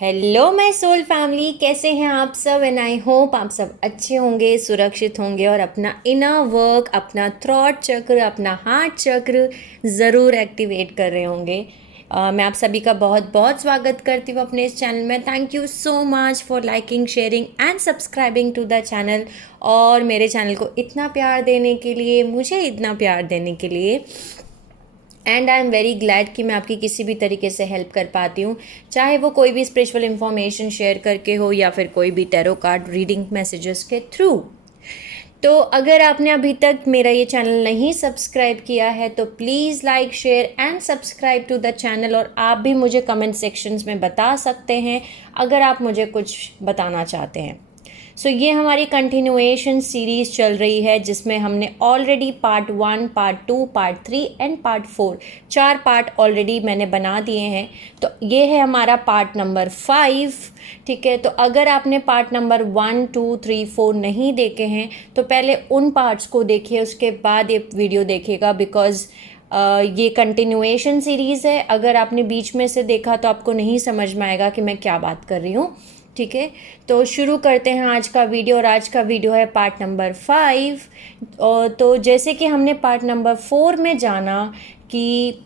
Hello my soul family, कैसे हैं आप सब। एंड आई होप आप सब अच्छे होंगे, सुरक्षित होंगे और अपना इनर वर्क, अपना थ्रॉट चक्र, अपना हार्ट चक्र ज़रूर एक्टिवेट कर रहे होंगे। मैं आप सभी का बहुत बहुत स्वागत करती हूँ अपने इस चैनल में। Thank you so much for liking, sharing and subscribing to the channel. और मेरे चैनल को इतना प्यार देने के लिए, मुझे इतना प्यार देने के लिए। And I am very glad कि मैं आपकी किसी भी तरीके से हेल्प कर पाती हूँ, चाहे वो कोई भी स्पिरिचुअल इन्फॉर्मेशन शेयर करके हो या फिर कोई भी टैरो कार्ड रीडिंग मैसेजेस के थ्रू। तो अगर आपने अभी तक मेरा ये चैनल नहीं सब्सक्राइब किया है तो please like, share and subscribe to the channel. और आप भी मुझे कमेंट सेक्शंस में बता सकते हैं अगर आप मुझे कुछ बताना चाहते हैं। ये हमारी कंटिन्यूएशन सीरीज़ चल रही है जिसमें हमने already part 1, part 2, part 3 and part 4 4 part already मैंने बना दिए हैं। तो ये है हमारा पार्ट नंबर 5। ठीक है, तो अगर आपने पार्ट नंबर 1, 2, 3, 4 नहीं देखे हैं तो पहले उन पार्ट्स को देखिए, उसके बाद ये वीडियो देखिएगा। बिकॉज़ ये कंटिन्यूएशन सीरीज़ है। अगर आपने बीच में से देखा तो आपको नहीं समझ में आएगा कि मैं क्या बात कर रही हूँ। ठीक है, तो शुरू करते हैं आज का वीडियो। और आज का वीडियो है पार्ट नंबर 5। तो जैसे कि हमने पार्ट नंबर 4 में जाना कि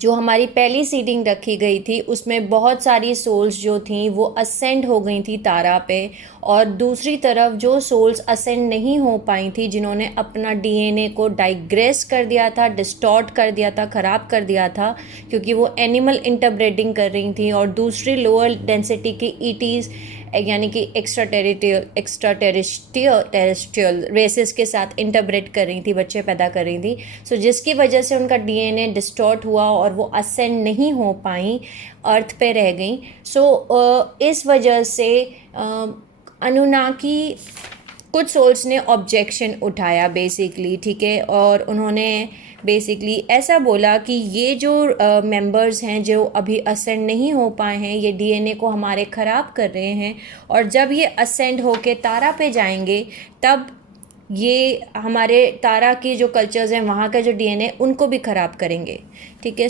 जो हमारी पहली सीडिंग रखी गई थी उसमें बहुत सारी सोल्स जो थी वो असेंड हो गई थी तारा पे। और दूसरी तरफ जो सोल्स असेंड नहीं हो पाई थी, जिन्होंने अपना डीएनए को डाइग्रेस कर दिया था, डिस्टॉर्ट कर दिया था, ख़राब कर दिया था, क्योंकि वो एनिमल इंटरब्रीडिंग कर रही थी और दूसरी लोअर डेंसिटी की ईटीज़ यानी कि एक्स्ट्रा टेरेस्ट्रियल रेसेस के साथ इंटरब्रेड कर रही थी, बच्चे पैदा कर रही थी। जिसकी वजह से उनका डीएनए डिस्टॉर्ट हुआ और वो असेंड नहीं हो पाई, अर्थ पे रह गई। इस वजह से अनुनाकी कुछ सोल्स ने ऑब्जेक्शन उठाया बेसिकली। ठीक है, और उन्होंने बेसिकली ऐसा बोला कि ये जो मेंबर्स हैं जो अभी असेंड नहीं हो पाए हैं, ये डीएनए को हमारे ख़राब कर रहे हैं। और जब ये असेंड होके तारा पे जाएंगे तब ये हमारे तारा की जो कल्चर्स हैं, वहाँ का जो डीएनए, उनको भी ख़राब करेंगे। ठीक है,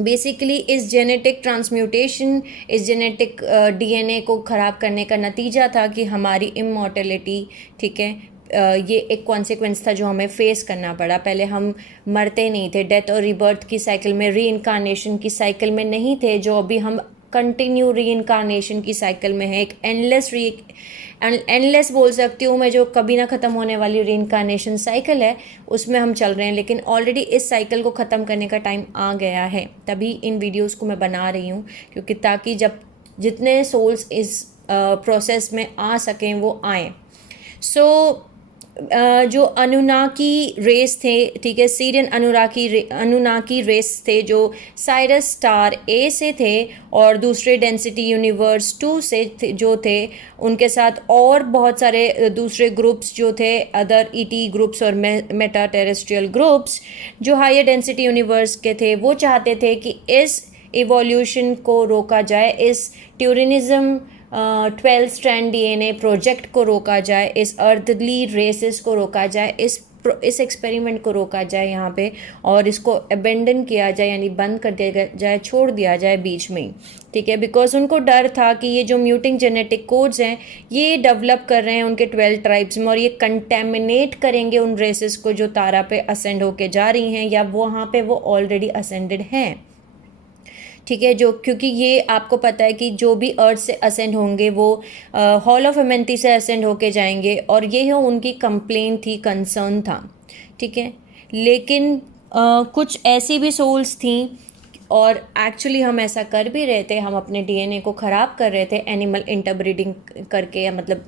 बेसिकली इस जेनेटिक ट्रांसम्यूटेशन, इस जेनेटिक डीएनए को ख़राब करने का नतीजा था कि हमारी इमॉर्टेलिटी, ठीक है, ये एक कॉन्सिक्वेंस था जो हमें फेस करना पड़ा। पहले हम मरते नहीं थे, डेथ और रीबर्थ की साइकिल में, री-इनकारनेशन की साइकिल में नहीं थे, जो अभी हम कंटिन्यू री-इनकारनेशन की साइकिल में है। एक एंडलेस बोल सकती हूँ मैं, जो कभी ना ख़त्म होने वाली री-इनकारनेशन साइकिल है, उसमें हम चल रहे हैं। लेकिन ऑलरेडी इस साइकिल को ख़त्म करने का टाइम आ गया है, तभी इन वीडियोस को मैं बना रही हूँ, क्योंकि ताकि जब जितने सोल्स इस प्रोसेस में आ सकें वो आएँ। जो अनुनाकी रेस थे, ठीक है, सीरियन अनुनाकी रेस थे, जो साइरस स्टार ए से थे और दूसरे डेंसिटी यूनिवर्स 2 से जो थे, उनके साथ और बहुत सारे दूसरे ग्रुप्स जो थे, अदर ईटी ग्रुप्स और मेटा टेरेस्ट्रियल ग्रुप्स जो हायर डेंसिटी यूनिवर्स के थे, वो चाहते थे कि इस इवोल्यूशन को रोका जाए, इस ट्यूरिनिज्म 12 स्ट्रैंड डीएनए प्रोजेक्ट को रोका जाए, इस अर्थली रेसेस को रोका जाए, इस एक्सपेरिमेंट को रोका जाए यहाँ पे, और इसको अबेंडन किया जाए, यानी बंद कर दिया जाए, छोड़ दिया जाए बीच में ही। ठीक है, बिकॉज उनको डर था कि ये जो म्यूटिंग जेनेटिक कोड्स हैं ये डेवलप कर रहे हैं उनके 12 ट्राइब्स में, और ये कंटेमिनेट करेंगे उन रेसेस को जो तारा पे असेंड होके जा रही हैं या वहाँ पे वो ऑलरेडी असेंडेड हैं। ठीक है, जो क्योंकि ये आपको पता है कि जो भी अर्थ से असेंड होंगे वो हॉल ऑफ एमेंथी से असेंड होके जाएंगे, और ये हो उनकी कंप्लेन थी, कंसर्न था। ठीक है, लेकिन कुछ ऐसी भी सोल्स थी, और एक्चुअली हम ऐसा कर भी रहे थे, हम अपने डीएनए को ख़राब कर रहे थे एनिमल इंटरब्रीडिंग करके, या मतलब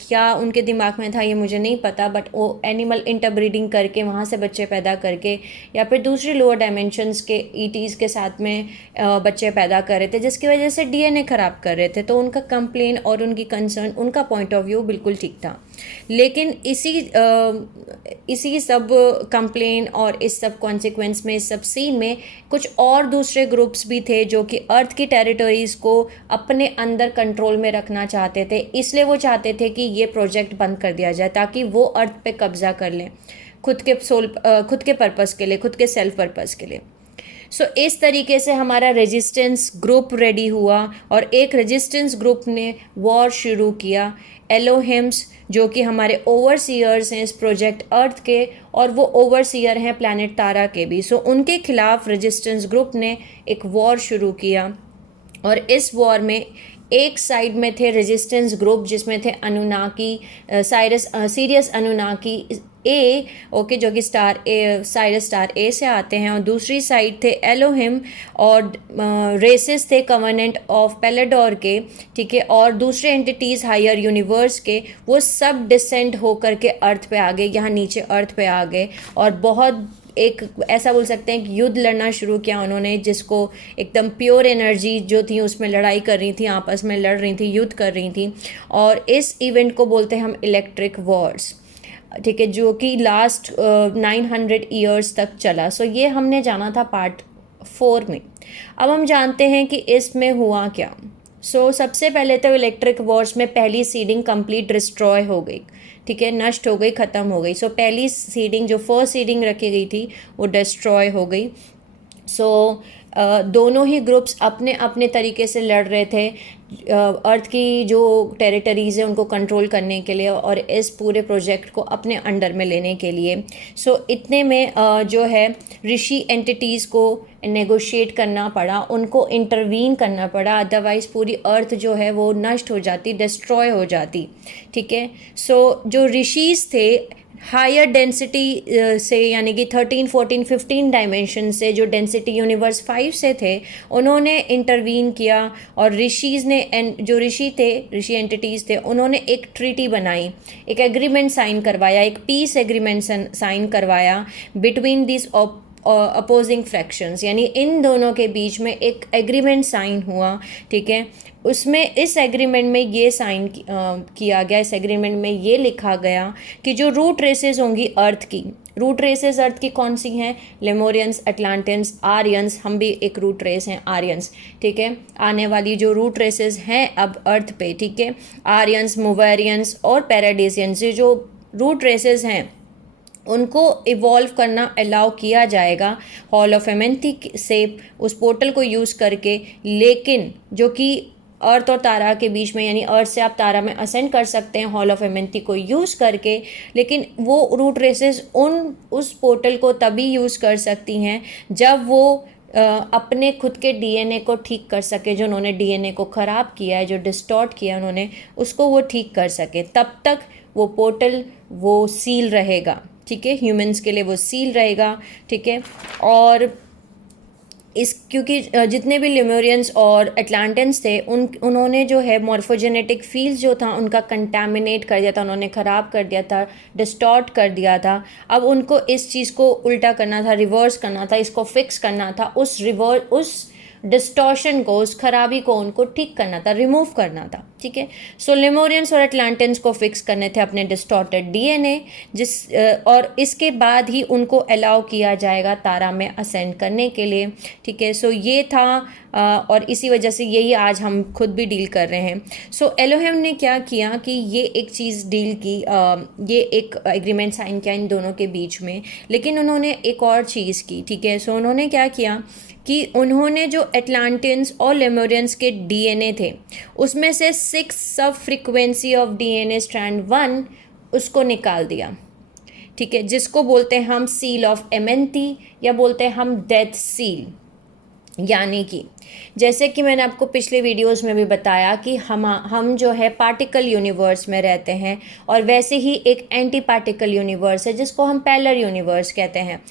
क्या उनके दिमाग में था ये मुझे नहीं पता, बट वो एनिमल इंटरब्रीडिंग करके वहाँ से बच्चे पैदा करके या फिर दूसरी लोअर डायमेंशंस के ईटीज़ के साथ में बच्चे पैदा कर रहे थे, जिसकी वजह से डीएनए ख़राब कर रहे थे। तो उनका कंप्लेन और उनकी कंसर्न, उनका पॉइंट ऑफ व्यू बिल्कुल ठीक था। लेकिन इसी सब कंप्लेन और इस सब कॉन्सिक्वेंस में, इस सब सीन में कुछ और दूसरे ग्रुप्स भी थे जो कि अर्थ की टेरिटरीज़ को अपने अंदर कंट्रोल में रखना चाहते थे। इसलिए वो चाहते थे कि ये प्रोजेक्ट बंद कर दिया जाए, ताकि वो अर्थ पे कब्जा कर लें खुद के पर्पस के लिए, खुद के सेल्फ पर्पस के लिए। सो इस तरीके से हमारा रेजिस्टेंस ग्रुप रेडी हुआ और एक रेजिस्टेंस ग्रुप ने वॉर शुरू किया। एलोहिम्स जो कि हमारे ओवरसीयर्स हैं इस प्रोजेक्ट अर्थ के, और वो ओवरसीयर हैं प्लैनेट तारा के भी। सो उनके खिलाफ रेजिस्टेंस ग्रुप ने एक वॉर शुरू किया और इस वॉर में एक साइड में थे रेजिस्टेंस ग्रुप जिसमें थे अनुनाकी, सीरियस अनुनाकी ए, ओके, जो कि स्टार ए, साइरस स्टार ए से आते हैं, और दूसरी साइड थे एलोहिम और रेसेस थे कवर्नेंट ऑफ पेलेडोर के, ठीक है, और दूसरे एंटिटीज़ हायर यूनिवर्स के, वो सब डिसेंड होकर के अर्थ पे आ गए, यहाँ नीचे अर्थ पे आ गए और बहुत एक ऐसा बोल सकते हैं कि युद्ध लड़ना शुरू किया उन्होंने, जिसको एकदम प्योर एनर्जी जो थी उसमें लड़ाई कर रही थी, आपस में लड़ रही थी, युद्ध कर रही थी, और इस इवेंट को बोलते हैं हम इलेक्ट्रिक वॉर्स, ठीक है, जो कि लास्ट 900 ईयर्स तक चला। सो ये हमने जाना था पार्ट 4 में। अब हम जानते हैं कि इसमें हुआ क्या। सो सबसे पहले तो इलेक्ट्रिक वॉर्स में पहली सीडिंग कंप्लीट डिस्ट्रॉय हो गई, ठीक है, नष्ट हो गई, ख़त्म हो गई। सो पहली सीडिंग जो फर्स्ट सीडिंग रखी गई थी वो डिस्ट्रॉय हो गई। सो दोनों ही ग्रुप्स अपने अपने तरीके से लड़ रहे थे अर्थ की जो टेरिटरीज़ है उनको कंट्रोल करने के लिए और इस पूरे प्रोजेक्ट को अपने अंडर में लेने के लिए। सो इतने में जो है ऋषि एंटिटीज़ को नेगोशिएट करना पड़ा, उनको इंटरवीन करना पड़ा, अदरवाइज़ पूरी अर्थ जो है वो नष्ट हो जाती, डिस्ट्रॉय हो जाती, ठीक है। सो जो ऋषिज़ थे हायर डेंसिटी से, यानी कि 13, 14, 15 डायमेंशन से, जो डेंसिटी यूनिवर्स 5 से थे, उन्होंने इंटरवीन किया और ऋषिज़ ने, जो ऋषि थे, ऋषि एंटिटीज़ थे, उन्होंने एक ट्रीटी बनाई, एक एग्रीमेंट साइन करवाया, एक पीस एग्रीमेंट साइन करवाया बिटवीन दिस अपोजिंग फ्रैक्शंस, यानी इन दोनों के बीच में एक एग्रीमेंट साइन हुआ, ठीक है। उसमें इस एग्रीमेंट में ये साइन किया गया, इस एग्रीमेंट में ये लिखा गया कि जो रूट रेसेस होंगी अर्थ की, रूट रेसेस अर्थ की कौन सी हैं, लेमोरियंस, अटलांटियंस, आर्यंस, हम भी एक रूट रेस हैं आर्यंस, ठीक है। आने वाली जो रूट रेसेस हैं अब अर्थ पे, ठीक है, आर्यंस, मुवेरियंस और पैराडीसियंस, ये जो रूट रेसेस हैं उनको इवॉल्व करना अलाउ किया जाएगा हॉल ऑफ एमेंथी से, उस पोर्टल को यूज़ करके, लेकिन जो कि अर्थ और तारा के बीच में, यानी अर्थ से आप तारा में असेंड कर सकते हैं हॉल ऑफ एमेंथी को यूज़ करके, लेकिन वो रूट रेसेस उस पोर्टल को तभी यूज़ कर सकती हैं जब वो अपने खुद के डीएनए को ठीक कर सके, जो उन्होंने डीएनए को ख़राब किया है, जो डिस्टॉर्ट किया उन्होंने, उसको वो ठीक कर सके। तब तक वो पोर्टल वो सील रहेगा, ठीक है, ह्यूमंस के लिए वो सील रहेगा, ठीक है। और क्योंकि जितने भी लेमोरियंस और अटलांटियंस थे उन्होंने जो है मॉर्फोजेनेटिक फील्ड जो था उनका कंटामिनेट कर दिया था, उन्होंने ख़राब कर दिया था, डिस्टॉर्ट कर दिया था। अब उनको इस चीज़ को उल्टा करना था, रिवर्स करना था, इसको फिक्स करना था, उस डिस्टॉर्शन को, उस खराबी को उनको ठीक करना था, रिमूव करना था, ठीक है। सो लेमोरियंस और अटलांटियंस को फिक्स करने थे अपने डिस्टॉर्टेड डीएनए, और इसके बाद ही उनको अलाउ किया जाएगा तारा में असेंड करने के लिए, ठीक है। सो ये था और इसी वजह से यही आज हम खुद भी डील कर रहे हैं। सो एलोहिम ने क्या किया कि ये एक चीज़ डील की, ये एक एग्रीमेंट साइन किया इन दोनों के बीच में, लेकिन उन्होंने एक और चीज़ की, ठीक है। सो उन्होंने क्या किया कि उन्होंने जो अटलांटियंस और लेमोरियंस के डीएनए थे उसमें से 6 सब फ्रीक्वेंसी ऑफ डीएनए स्ट्रैंड 1 उसको निकाल दिया, ठीक है, जिसको बोलते हैं हम सील ऑफ एमेंथी या बोलते हैं हम डेथ सील। यानी कि जैसे कि मैंने आपको पिछले वीडियोस में भी बताया कि हम जो है पार्टिकल यूनिवर्स में रहते हैं, और वैसे ही एक एंटी पार्टिकल यूनिवर्स है जिसको हम पैरेलल यूनिवर्स कहते हैं।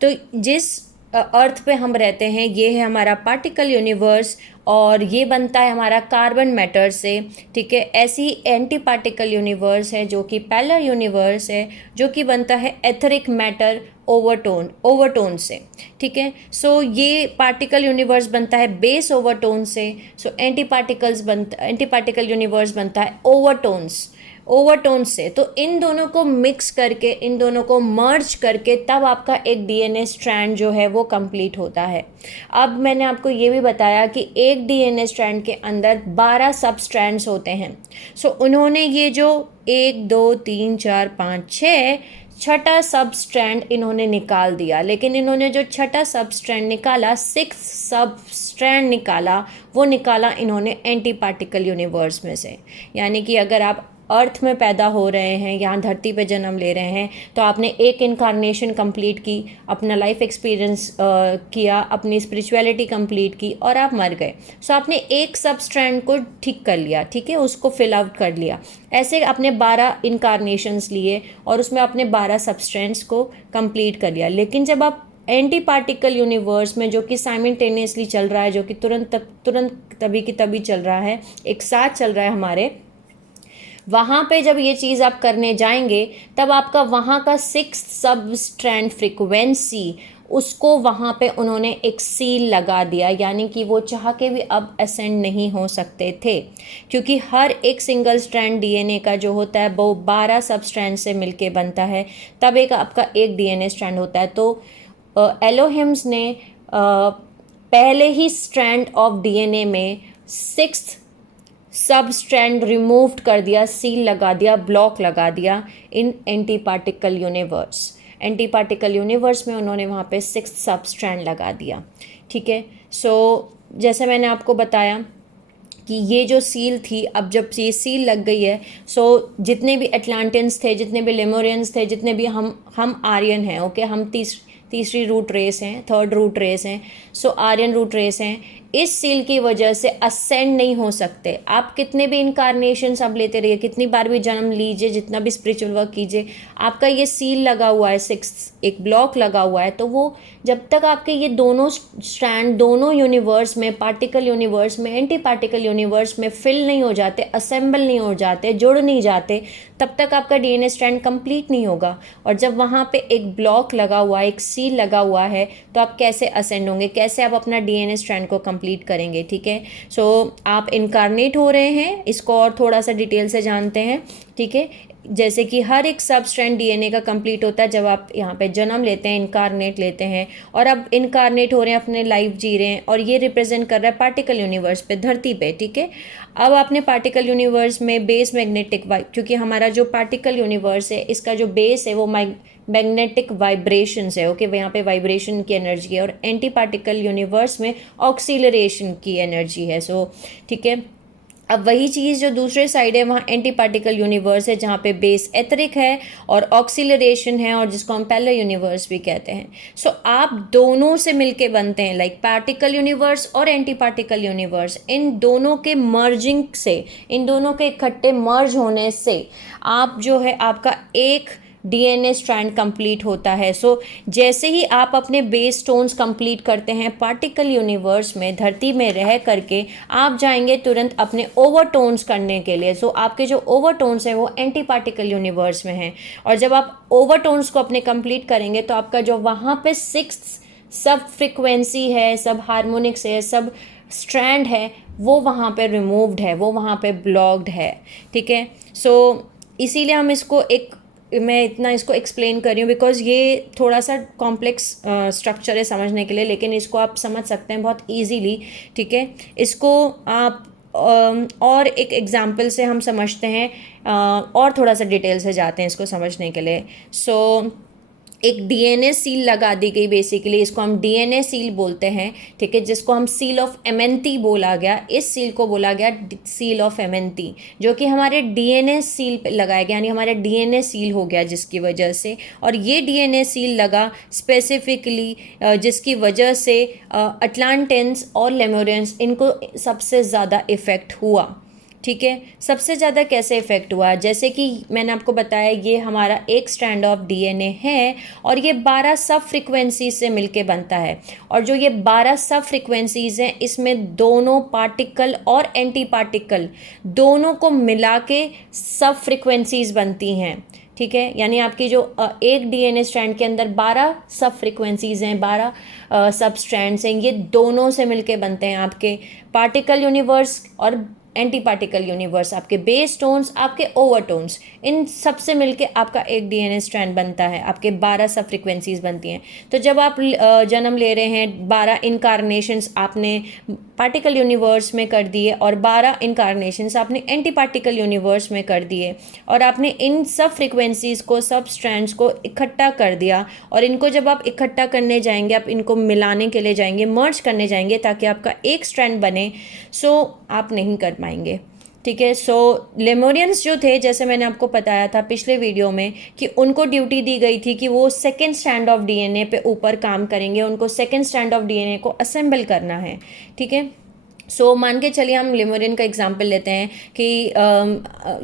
तो जिस अर्थ पे हम रहते हैं ये है हमारा पार्टिकल यूनिवर्स, और ये बनता है हमारा कार्बन मैटर से, ठीक है। ऐसी एंटी पार्टिकल यूनिवर्स है जो कि पैरेलल यूनिवर्स है, जो कि बनता है एथरिक मैटर ओवरटोन से, ठीक है। सो ये पार्टिकल यूनिवर्स बनता है बेस ओवरटोन से, सो एंटी पार्टिकल यूनिवर्स बनता है ओवरटोन से। तो इन दोनों को मिक्स करके, इन दोनों को मर्ज करके तब आपका एक डीएनए स्ट्रैंड जो है वो कंप्लीट होता है। अब मैंने आपको ये भी बताया कि एक डीएनए स्ट्रैंड के अंदर 12 सब स्ट्रैंड्स होते हैं। सो उन्होंने ये जो 1 2 3 4 5 6 छठा सब स्ट्रैंड इन्होंने निकाल दिया, लेकिन इन्होंने जो छठा सब स्ट्रैंड निकाला, सिक्स सब स्ट्रैंड निकाला, वो निकाला इन्होंने एंटी पार्टिकल यूनिवर्स में से। यानी कि अगर आप अर्थ में पैदा हो रहे हैं, यहाँ धरती पे जन्म ले रहे हैं, तो आपने एक इनकारनेशन कंप्लीट की, अपना लाइफ एक्सपीरियंस किया, अपनी स्पिरिचुअलिटी कंप्लीट की और आप मर गए। सो आपने एक सब स्ट्रैंड को ठीक कर लिया, ठीक है, उसको फिल आउट कर लिया। ऐसे आपने 12 इनकारनेशंस लिए और उसमें आपने 12 सब स्ट्रैंड्स को कंप्लीट कर लिया। लेकिन जब आप एंटी पार्टिकल यूनिवर्स में, जो कि साइमल्टेनियसली चल रहा है, जो कि तुरंत तभी की तभी चल रहा है, एक साथ चल रहा है हमारे, वहाँ पे जब ये चीज़ आप करने जाएंगे, तब आपका वहाँ का सिक्स सब स्ट्रैंड फ्रिक्वेंसी, उसको वहाँ पे उन्होंने एक सील लगा दिया। यानी कि वो चाह के भी अब असेंड नहीं हो सकते थे, क्योंकि हर एक सिंगल स्ट्रैंड डीएनए का जो होता है वो 12 सब स्ट्रैंड से मिलके बनता है, तब एक आपका एक डीएनए स्ट्रैंड होता है। तो एलोहिम्स ने पहले ही स्ट्रैंड ऑफ डीएनए में सिक्स सब स्ट्रैंड रिमूव्ड कर दिया, सील लगा दिया, ब्लॉक लगा दिया in anti particle universe. Anti particle universe में उन्होंने वहाँ पे सिक्स सब स्ट्रैंड लगा दिया, ठीक है। सो जैसे मैंने आपको बताया कि ये जो सील थी, अब जब ये सील लग गई है, सो जितने भी एटलांटियंस थे, जितने भी लेमोरियंस थे, जितने भी हम आर्यन हैं, ओके, हम तीसरी रूट रेस हैं, थर्ड रूट रेस हैं, सो आर्यन रूट रेस हैं, इस सील की वजह से असेंड नहीं हो सकते। आप कितने भी इनकारनेशंस आप लेते रहिए, कितनी बार भी जन्म लीजिए, जितना भी स्पिरिचुअल वर्क कीजिए, आपका ये सील लगा हुआ है, सिक्स एक ब्लॉक लगा हुआ है, तो वो जब तक आपके ये दोनों स्ट्रैंड दोनों यूनिवर्स में, पार्टिकल यूनिवर्स में, एंटी पार्टिकल यूनिवर्स में फिल नहीं हो जाते, असेंबल नहीं हो जाते, जुड़ नहीं जाते, तब तक आपका डीएनए स्ट्रैंड कंप्लीट नहीं होगा। और जब वहाँ पे एक ब्लॉक लगा हुआ है, एक सील लगा हुआ है, तो आप कैसे असेंड होंगे, कैसे आप अपना डीएनए स्ट्रैंड को कंप्लीट करेंगे, ठीक है। सो आप इनकारनेट हो रहे हैं, इसको और थोड़ा सा डिटेल से जानते हैं, ठीक है। जैसे कि हर एक सब स्ट्रैंड डीएनए का कंप्लीट होता है जब आप यहाँ पे जन्म लेते हैं, इनकारनेट लेते हैं, और अब इनकारनेट हो रहे हैं, अपने लाइफ जी रहे हैं, और ये रिप्रेजेंट कर रहा है पार्टिकल यूनिवर्स पे, धरती पे, ठीक है। अब आपने पार्टिकल यूनिवर्स में बेस मैग्नेटिक वाइब, क्योंकि हमारा जो पार्टिकल यूनिवर्स है, इसका जो बेस है वो मैग्नेटिक वाइब्रेशंस है, ओके, यहाँ पे वाइब्रेशन की एनर्जी है, और एंटी पार्टिकल यूनिवर्स में ऑक्सीलरेशन की एनर्जी है। सो ठीक है, अब वही चीज़ जो दूसरे साइड है, वहाँ एंटी पार्टिकल यूनिवर्स है, जहाँ पे बेस एथरिक है और ऑक्सीलरेशन है, और जिसको हम पैरेलल यूनिवर्स भी कहते हैं। सो आप दोनों से मिलके बनते हैं, लाइक पार्टिकल यूनिवर्स और एंटी पार्टिकल यूनिवर्स, इन दोनों के मर्जिंग से, इन दोनों के इकट्ठे मर्ज होने से आप जो है, आपका एक डीएनए स्ट्रैंड कंप्लीट होता है। सो जैसे ही आप अपने बेस स्टोन्स कंप्लीट करते हैं पार्टिकल यूनिवर्स में, धरती में रह करके, आप जाएंगे तुरंत अपने ओवरटोन्स करने के लिए। सो आपके जो ओवरटोन्स हैं वो एंटी पार्टिकल यूनिवर्स में हैं, और जब आप ओवरटोन्स को अपने कंप्लीट करेंगे तो आपका जो वहाँ पे सिक्स सब फ्रिक्वेंसी है, सब हार्मोनिक्स है, सब स्ट्रैंड है, वो वहाँ पे रिमूव्ड है, वो वहाँ पे ब्लॉक्ड है, ठीक है। सो इसीलिए हम इसको मैं इतना इसको एक्सप्लेन कर रही हूँ, बिकॉज ये थोड़ा सा कॉम्प्लेक्स स्ट्रक्चर है समझने के लिए, लेकिन इसको आप समझ सकते हैं बहुत इजीली, ठीक है। इसको आप और एक एग्जांपल से हम समझते हैं, और थोड़ा सा डिटेल से जाते हैं इसको समझने के लिए। सो एक डीएनए सील लगा दी गई, बेसिकली इसको हम डीएनए सील बोलते हैं, ठीक है, जिसको हम सील ऑफ एमेंथी बोला गया। इस सील को बोला गया सील ऑफ एमेंथी, जो कि हमारे डीएनए सील पे लगाया गया, यानी हमारे डीएनए सील हो गया जिसकी वजह से। और ये डीएनए सील लगा स्पेसिफिकली जिसकी वजह से अटलांटियंस और लेमोरियंस, इनको सबसे ज़्यादा इफ़ेक्ट हुआ, ठीक है। सबसे ज़्यादा कैसे इफेक्ट हुआ, जैसे कि मैंने आपको बताया, ये हमारा एक स्ट्रैंड ऑफ डीएनए है, और ये 12 सब फ्रिक्वेंसीज से मिलके बनता है, और जो ये 12 सब फ्रिक्वेंसीज हैं, इसमें दोनों पार्टिकल और एंटी पार्टिकल दोनों को मिला के सब फ्रिक्वेंसीज बनती हैं, ठीक है। यानी आपकी जो एक डीएनए स्ट्रैंड के अंदर 12 सब फ्रिक्वेंसीज हैं, 12 सब स्ट्रैंड्स हैं, ये दोनों से मिलके बनते हैं आपके पार्टिकल यूनिवर्स, और एंटी पार्टिकल यूनिवर्स, आपके बेस टोन्स, आपके ओवरटोन्स, इन सब से मिलके आपका एक डीएनए स्ट्रैंड बनता है, आपके 12 सब फ्रिक्वेंसीज बनती हैं। तो जब आप जन्म ले रहे हैं, 12 इनकारनेशंस आपने पार्टिकल यूनिवर्स में कर दिए और 12 इनकारनेशंस आपने एंटी पार्टिकल यूनिवर्स में कर दिए, और आपने इन सब फ्रिक्वेंसीज को, सब स्ट्रैंड्स को इकट्ठा कर दिया। और इनको जब आप इकट्ठा करने जाएंगे, आप इनको मिलाने के लिए जाएंगे, मर्ज करने जाएंगे ताकि आपका एक स्ट्रैंड बने, सो आप नहीं कर पाएंगे। ठीक है। सो लेमोरियंस जो थे, जैसे मैंने आपको बताया था पिछले वीडियो में कि उनको ड्यूटी दी गई थी कि वो सेकेंड स्ट्रैंड ऑफ डीएनए पे ऊपर काम करेंगे, उनको सेकेंड स्ट्रैंड ऑफ डीएनए को असेंबल करना है। ठीक है। सो मान के चलिए हम लेमोरियन का एग्जांपल लेते हैं कि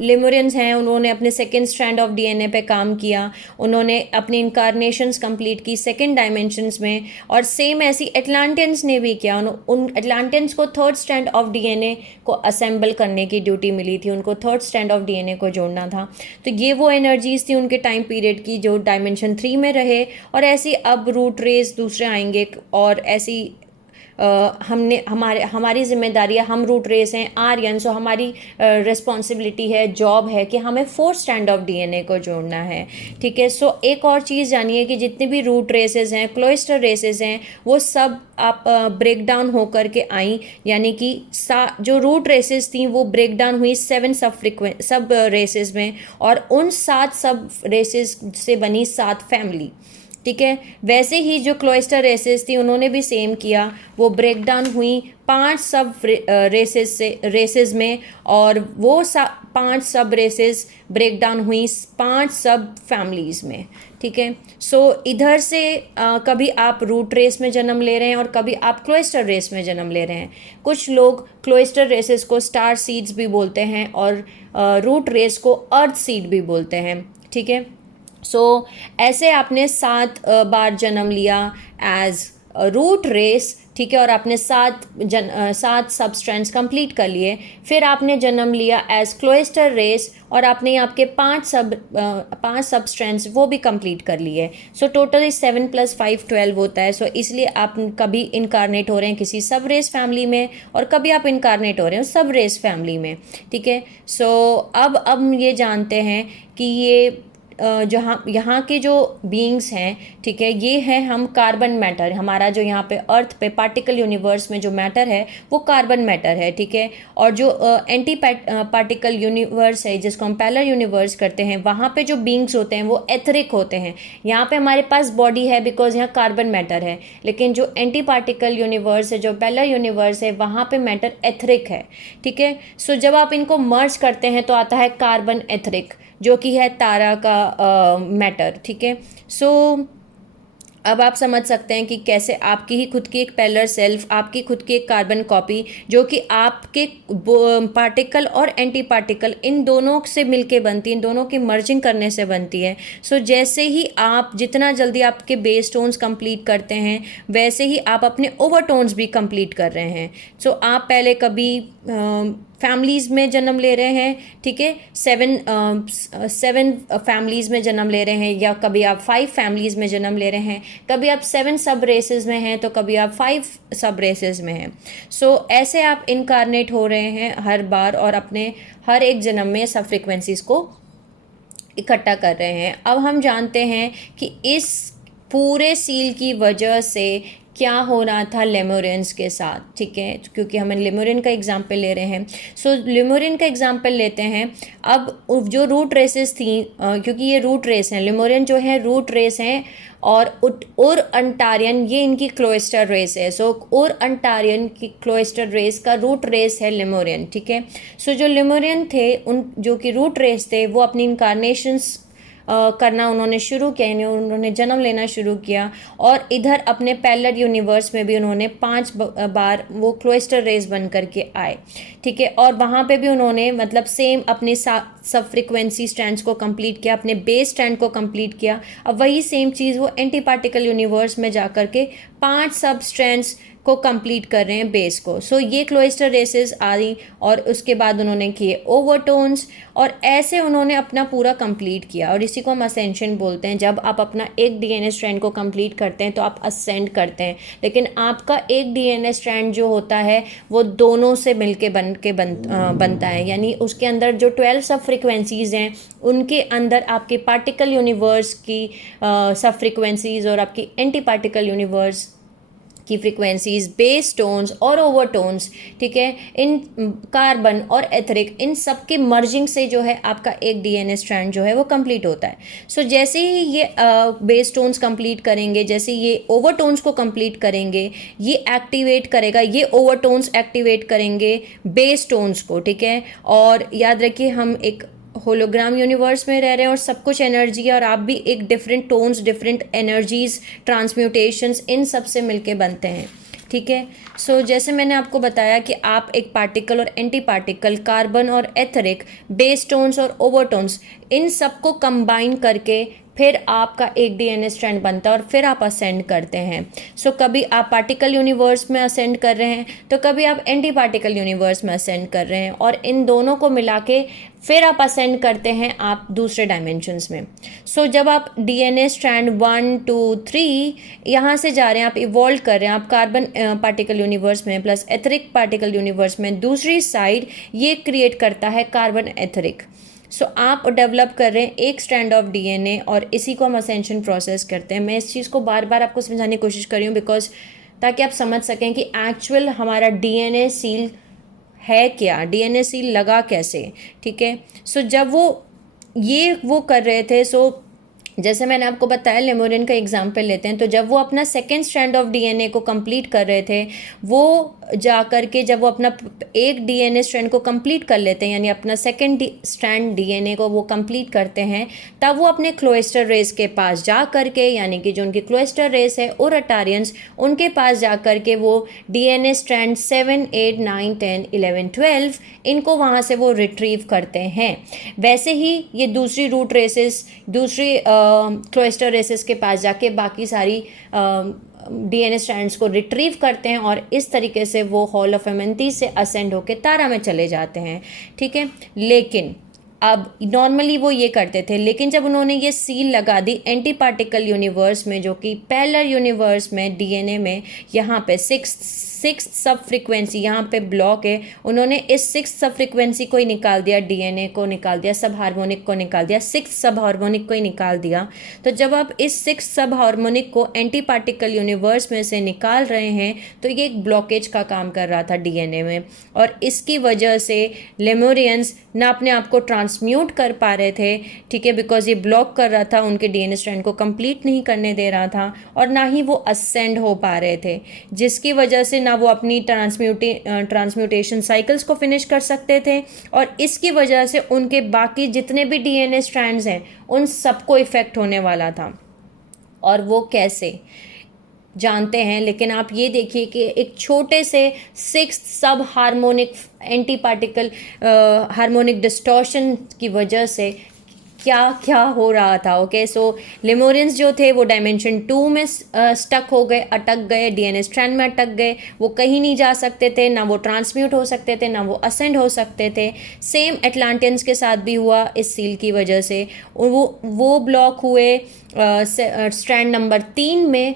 लेमोरियंस हैं, उन्होंने अपने सेकेंड स्ट्रैंड ऑफ डीएनए पे काम किया, उन्होंने अपनी इनकारनेशंस कंप्लीट की सेकेंड डायमेंशंस में, और सेम ऐसी एटलांटियंस ने भी किया। उन एटलांटियंस को थर्ड स्ट्रैंड ऑफ डीएनए को असेंबल करने की ड्यूटी मिली थी, उनको थर्ड स्ट्रैंड ऑफ डीएनए को जोड़ना था। तो ये वो एनर्जीज थी उनके टाइम पीरियड की जो डायमेंशन 3 में रहे, और ऐसी अब रूट रेस दूसरे आएंगे, और ऐसी हमारी जिम्मेदारी है, हम रूट रेस हैं आर्यन, सो हमारी रिस्पॉन्सिबिलिटी है, जॉब है कि हमें फोर्थ स्ट्रैंड ऑफ डीएनए को जोड़ना है। ठीक है। सो एक और चीज़ जानिए कि जितनी भी रूट रेसेस हैं, क्लोइस्टर रेसेस हैं, वो सब आप ब्रेक डाउन होकर के आई, यानी कि जो रूट रेसेस थी वो ब्रेक डाउन हुई 7 सब रेसेस में, और उन 7 सब रेसेस से बनी 7 फैमिली। ठीक है। वैसे ही जो क्लोइस्टर रेसेस थी उन्होंने भी सेम किया, वो ब्रेक डाउन हुई 5 सब रेसेस में, और वो 5 सब रेसेस ब्रेक डाउन हुई 5 सब फैमिलीज़ में। ठीक है। सो इधर से कभी आप रूट रेस में जन्म ले रहे हैं और कभी आप क्लोइस्टर रेस में जन्म ले रहे हैं। कुछ लोग क्लोइस्टर रेसेस को स्टार सीड्स भी बोलते हैं और रूट रेस को अर्थ सीड भी बोलते हैं। ठीक है। सो ऐसे आपने 7 बार जन्म लिया एज रूट रेस। ठीक है। और आपने 7 सब स्ट्रैंड्स कंप्लीट कर लिए। फिर आपने जन्म लिया एज क्लोइस्टर रेस, और आपने आपके 5 सब स्ट्रैंड्स वो भी कंप्लीट कर लिए। सो टोटली 7 + 5 12 होता है। सो इसलिए आप कभी इनकारनेट हो रहे हैं किसी सब रेस फैमिली में, और कभी आप इनकारनेट हो रहे हैं सब रेस फैमिली में। ठीक है। सो अब हम ये जानते हैं कि ये जहाँ यहाँ के जो बीइंग्स हैं, ठीक है, ये है हम कार्बन मैटर। हमारा जो यहाँ पे अर्थ पे पार्टिकल यूनिवर्स में जो मैटर है वो कार्बन मैटर है। ठीक है। और जो एंटी पार्टिकल यूनिवर्स है जिसको हम पैरेलल यूनिवर्स करते हैं, वहाँ पे जो बीइंग्स होते हैं वो एथरिक होते हैं। यहाँ पे हमारे पास बॉडी है बिकॉज यहाँ कार्बन मैटर है, लेकिन जो एंटी पार्टिकल यूनिवर्स है, जो पैरेलल यूनिवर्स है, वहाँ पे मैटर एथरिक है। ठीक है। सो जब आप इनको मर्ज करते हैं तो आता है कार्बन एथरिक, जो कि है तारा का मैटर। ठीक है। सो अब आप समझ सकते हैं कि कैसे आपकी ही खुद की एक पैरेलल सेल्फ, आपकी खुद की एक कार्बन कॉपी, जो कि आपके पार्टिकल और एंटी पार्टिकल इन दोनों से मिलके बनती है, इन दोनों की मर्जिंग करने से बनती है। सो जैसे ही आप जितना जल्दी आपके बेस टोन्स कंप्लीट करते हैं, वैसे ही आप अपने ओवरटोन्स भी कंप्लीट कर रहे हैं। सो आप पहले कभी फैमिलीज़ में जन्म ले रहे हैं। ठीक है। 7 फैमिलीज़ में जन्म ले रहे हैं, या कभी आप 5 फैमिलीज़ में जन्म ले रहे हैं, कभी आप 7 सब रेसेस में हैं, तो कभी आप 5 सब रेसेस में हैं। सो ऐसे आप इनकारनेट हो रहे हैं हर बार, और अपने हर एक जन्म में सब फ्रिक्वेंसीज़ को इकट्ठा कर रहे हैं। अब हम जानते हैं कि इस पूरे सील की वजह से क्या हो रहा था लेमोरियंस के साथ। ठीक है। क्योंकि हम लेमोरियन का एग्जाम्पल ले रहे हैं, सो लेमोरियन का एग्जाम्पल लेते हैं। अब जो रूट रेसेस थी, क्योंकि ये रूट रेस हैं, लेमोरियन जो है रूट रेस हैं, और अंटारियन ये इनकी क्लोइस्टर रेस है। सो और अंटारियन की क्लोइस्टर रेस का रूट रेस है लेमोरियन। ठीक है। सो जो लेमोरियन थे, उन जो कि रूट रेस थे, वो अपनी इनकारनेशंस करना उन्होंने शुरू किया, यानी उन्होंने जन्म लेना शुरू किया, और इधर अपने पैरेलल यूनिवर्स में भी उन्होंने 5 बार वो क्लोइस्टर रेस बन करके आए। ठीक है। और वहाँ पे भी उन्होंने मतलब सेम अपनी सब फ्रिक्वेंसी स्ट्रैंड्स को कंप्लीट किया, अपने बेस स्ट्रैंड को कंप्लीट किया। अब वही सेम चीज़ वो एंटी पार्टिकल यूनिवर्स में जा कर के 5 सब स्ट्रैंड्स को कंप्लीट कर रहे हैं बेस को। सो ये क्लोइस्टर रेसेस आई और उसके बाद उन्होंने किए ओवरटोन्स और ऐसे उन्होंने अपना पूरा कंप्लीट किया और इसी को हम असेंशन बोलते हैं। जब आप अपना एक डीएनए स्ट्रैंड को कंप्लीट करते हैं तो आप असेंड करते हैं, लेकिन आपका एक डीएनए स्ट्रैंड जो होता है वो दोनों से मिलके बनता है, यानी उसके अंदर जो 12 सब फ्रिक्वेंसीज हैं उनके अंदर आपके पार्टिकल यूनिवर्स की सब फ्रिक्वेंसीज और आपकी एंटी पार्टिकल यूनिवर्स की फ्रीक्वेंसीज, बेस टोन्स और ओवरटोन्स, ठीक है, इन कार्बन और एथरिक, इन सब के मर्जिंग से जो है आपका एक डीएनए स्ट्रैंड जो है वो कंप्लीट होता है। सो जैसे ही ये बेस टोन्स कंप्लीट करेंगे, जैसे ये ओवरटोन्स को कंप्लीट करेंगे, ये एक्टिवेट करेगा, ये ओवरटोन्स एक्टिवेट करेंगे बेस टोन्स को, ठीक है। और याद रखिए हम एक होलोग्राम यूनिवर्स में रह रहे हैं और सब कुछ एनर्जी है और आप भी एक डिफरेंट टोन्स, डिफरेंट एनर्जीज, ट्रांसम्यूटेशंस, इन सब से मिलके बनते हैं, ठीक है। सो जैसे मैंने आपको बताया कि आप एक पार्टिकल और एंटी पार्टिकल, कार्बन और एथरिक, बेस टोन्स और ओवरटोन्स, इन सब को कंबाइन करके फिर आपका एक डीएनए स्ट्रैंड बनता है और फिर आप असेंड करते हैं। सो कभी आप पार्टिकल यूनिवर्स में असेंड कर रहे हैं तो कभी आप एंटी पार्टिकल यूनिवर्स में असेंड कर रहे हैं और इन दोनों को मिला के फिर आप असेंड करते हैं आप दूसरे डायमेंशंस में। सो जब आप डीएनए स्ट्रैंड 1 2 3 यहाँ से जा रहे हैं, आप इवॉल्व कर रहे हैं, आप कार्बन पार्टिकल यूनिवर्स में प्लस एथरिक पार्टिकल यूनिवर्स में, दूसरी साइड ये क्रिएट करता है कार्बन एथरिक। सो आप डेवलप कर रहे हैं एक स्ट्रैंड ऑफ डीएनए और इसी को हम असेंशन प्रोसेस करते हैं। मैं इस चीज़ को बार बार आपको समझाने की कोशिश कर रही हूँ बिकॉज ताकि आप समझ सकें कि एक्चुअल हमारा डीएनए सील है क्या, डीएनए सील लगा कैसे, ठीक है। सो जब वो कर रहे थे, सो जैसे मैंने आपको बताया लेमोरियन का एग्जाम्पल लेते हैं, तो जब वो अपना सेकेंड स्ट्रैंड ऑफ डीएनए को कंप्लीट कर रहे थे, वो जा कर के जब वो अपना एक डीएनए स्ट्रैंड को कंप्लीट कर लेते हैं, यानी अपना सेकेंड स्ट्रैंड डीएनए को वो कंप्लीट करते हैं, तब वो अपने क्लोइस्टर रेस के पास जा कर के, यानी कि जो उनकी क्लोइस्टर रेस है ओराटारियंस, उनके पास जा कर के वो डीएनए स्ट्रैंड 7 8 9 10 11 12 इनको वहाँ से वो रिट्रीव करते हैं। वैसे ही ये दूसरी रूट रेसेस, दूसरी क्लोइस्टर रेसेस के पास जाके बाकी सारी डीएनए स्ट्रैंड्स को रिट्रीव करते हैं और इस तरीके से वो हॉल ऑफ एमेंथी से असेंड होके तारा में चले जाते हैं, ठीक है। लेकिन अब नॉर्मली वो ये करते थे, लेकिन जब उन्होंने ये सील लगा दी एंटी पार्टिकल यूनिवर्स में, जो कि पैरेलल यूनिवर्स में डीएनए में यहाँ पे सिक्स सब फ्रीक्वेंसी यहाँ पे ब्लॉक है, उन्होंने इस 6 सब फ्रीक्वेंसी को ही निकाल दिया, डीएनए को निकाल दिया, सब हार्मोनिक को निकाल दिया, 6 सब हार्मोनिक को ही निकाल दिया। तो जब आप इस 6 सब हार्मोनिक को एंटी पार्टिकल यूनिवर्स में से निकाल रहे हैं तो ये एक ब्लॉकेज का काम कर रहा था डीएनए में और इसकी वजह से लेमोरियंस ना अपने आप को ट्रांसम्यूट कर पा रहे थे, ठीक है, बिकॉज ये ब्लॉक कर रहा था, उनके डीएनए स्ट्रैंड को कंप्लीट नहीं करने दे रहा था और ना ही वो असेंड हो पा रहे थे, जिसकी वजह से ना वो अपनी ट्रांसम्यूटेशन साइकिल्स को फिनिश कर सकते थे और इसकी वजह से उनके बाकी जितने भी डीएनए स्ट्रैंड्स हैं उन सबको इफेक्ट होने वाला था। और वो कैसे जानते हैं, लेकिन आप ये देखिए कि एक छोटे से 6 सब harmonic anti particle harmonic distortion की वजह से क्या क्या हो रहा था। ओके, सो लेमोरियंस जो थे वो डायमेंशन 2 में स्टक हो गए, अटक गए, डीएनए स्ट्रैंड में अटक गए, वो कहीं नहीं जा सकते थे, ना वो ट्रांसम्यूट हो सकते थे, ना वो असेंड हो सकते थे। सेम एटलांटियंस के साथ भी हुआ इस सील की वजह से, वो ब्लॉक हुए स्ट्रैंड नंबर 3 में,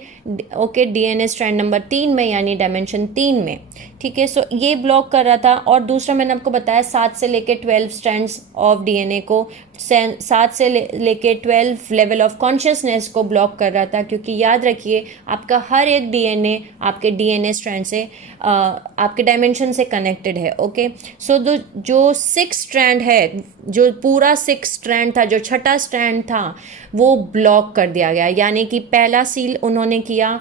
ओके, डीएनए स्ट्रैंड नंबर 3 में यानी डायमेंशन 3 में, ठीक है। सो ये ब्लॉक कर रहा था और दूसरा मैंने आपको बताया 7 से लेके 12 स्ट्रैंड्स ऑफ डीएनए को, 7 से लेके 12 लेवल ऑफ कॉन्शियसनेस को ब्लॉक कर रहा था, क्योंकि याद रखिए आपका हर एक डीएनए आपके डीएनए स्ट्रैंड से आपके डायमेंशन से कनेक्टेड है। ओके, सो जो 6 स्ट्रैंड है, जो पूरा 6 स्ट्रैंड था, जो छठा स्ट्रैंड था वो ब्लॉक कर दिया गया, यानी कि पहला सील उन्होंने किया,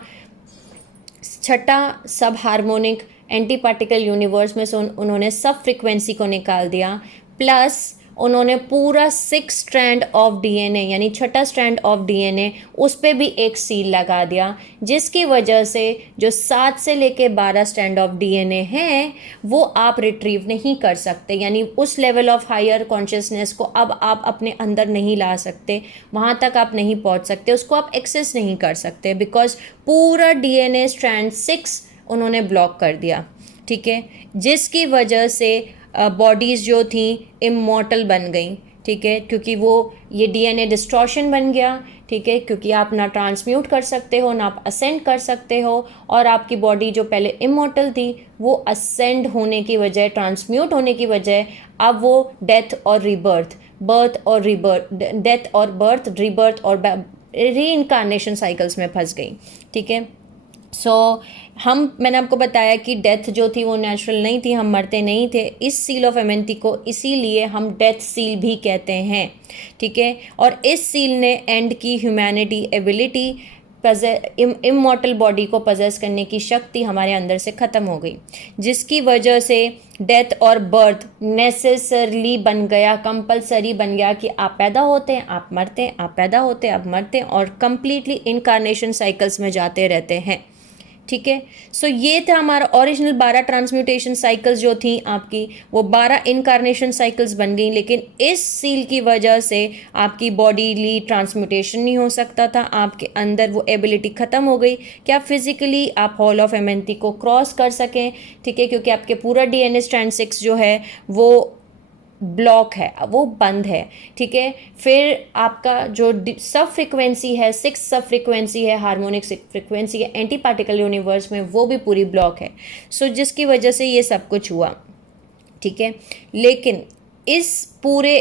छठा सब हार्मोनिक एंटी पार्टिकल यूनिवर्स में से उन्होंने सब फ्रीक्वेंसी को निकाल दिया, प्लस उन्होंने पूरा 6 स्ट्रैंड ऑफ डीएनए यानी छठा स्ट्रैंड ऑफ डीएनए उस पर भी एक सील लगा दिया, जिसकी वजह से जो 7 से लेके 12 स्ट्रैंड ऑफ डीएनए हैं वो आप रिट्रीव नहीं कर सकते, यानी उस लेवल ऑफ हायर कॉन्शियसनेस को अब आप अपने अंदर नहीं ला सकते, वहाँ तक आप नहीं पहुँच सकते, उसको आप एक्सेस नहीं कर सकते, बिकॉज पूरा डीएनए स्ट्रैंड 6 उन्होंने ब्लॉक कर दिया। ठीक है, जिसकी वजह से बॉडीज़ जो थी इमॉर्टल बन गई। ठीक है, क्योंकि वो ये डीएनए डिस्टॉर्शन बन गया। ठीक है, क्योंकि आप ना ट्रांसम्यूट कर सकते हो ना आप असेंड कर सकते हो, और आपकी बॉडी जो पहले इमॉर्टल थी वो असेंड होने की वजह, ट्रांसम्यूट होने की वजह अब वो डेथ और रीबर्थ, बर्थ और रीबर्थ, डेथ और बर्थ, रीबर्थ और रीइंकारनेशन साइकिल्स में फंस गई। ठीक है, मैंने आपको बताया कि डेथ जो थी वो नेचुरल नहीं थी, हम मरते नहीं थे। इस सील ऑफ एमेंटी को इसीलिए हम डेथ सील भी कहते हैं। ठीक है, और इस सील ने एंड की ह्यूमैनिटी एबिलिटी, इमॉर्टल बॉडी को पजेस करने की शक्ति हमारे अंदर से ख़त्म हो गई, जिसकी वजह से डेथ और बर्थ नेसेसरली बन गया, कंपलसरी बन गया कि आप पैदा होते हैं आप मरते हैं, आप पैदा होते हैं आप मरते हैं, और कंप्लीटली इनकारनेशन साइकिल्स में जाते रहते हैं। ठीक है, सो ये था हमारा ओरिजिनल 12 ट्रांसम्यूटेशन साइकिल्स जो थी आपकी, वो 12 इनकारनेशन साइकिल्स बन गई, लेकिन इस सील की वजह से आपकी बॉडीली ट्रांसम्यूटेशन नहीं हो सकता था, आपके अंदर वो एबिलिटी ख़त्म हो गई कि आप फिजिकली आप हॉल ऑफ एमेंटी को क्रॉस कर सकें। ठीक है, क्योंकि आपके पूरा डीएनए स्ट्रैंड 6 जो है वो ब्लॉक है, वो बंद है। ठीक है, फिर आपका जो सब फ्रिक्वेंसी है, 6 सब फ्रिक्वेंसी है, हार्मोनिक फ्रिक्वेंसी है एंटी पार्टिकल यूनिवर्स में, वो भी पूरी ब्लॉक है। सो जिसकी वजह से ये सब कुछ हुआ। ठीक है, लेकिन इस पूरे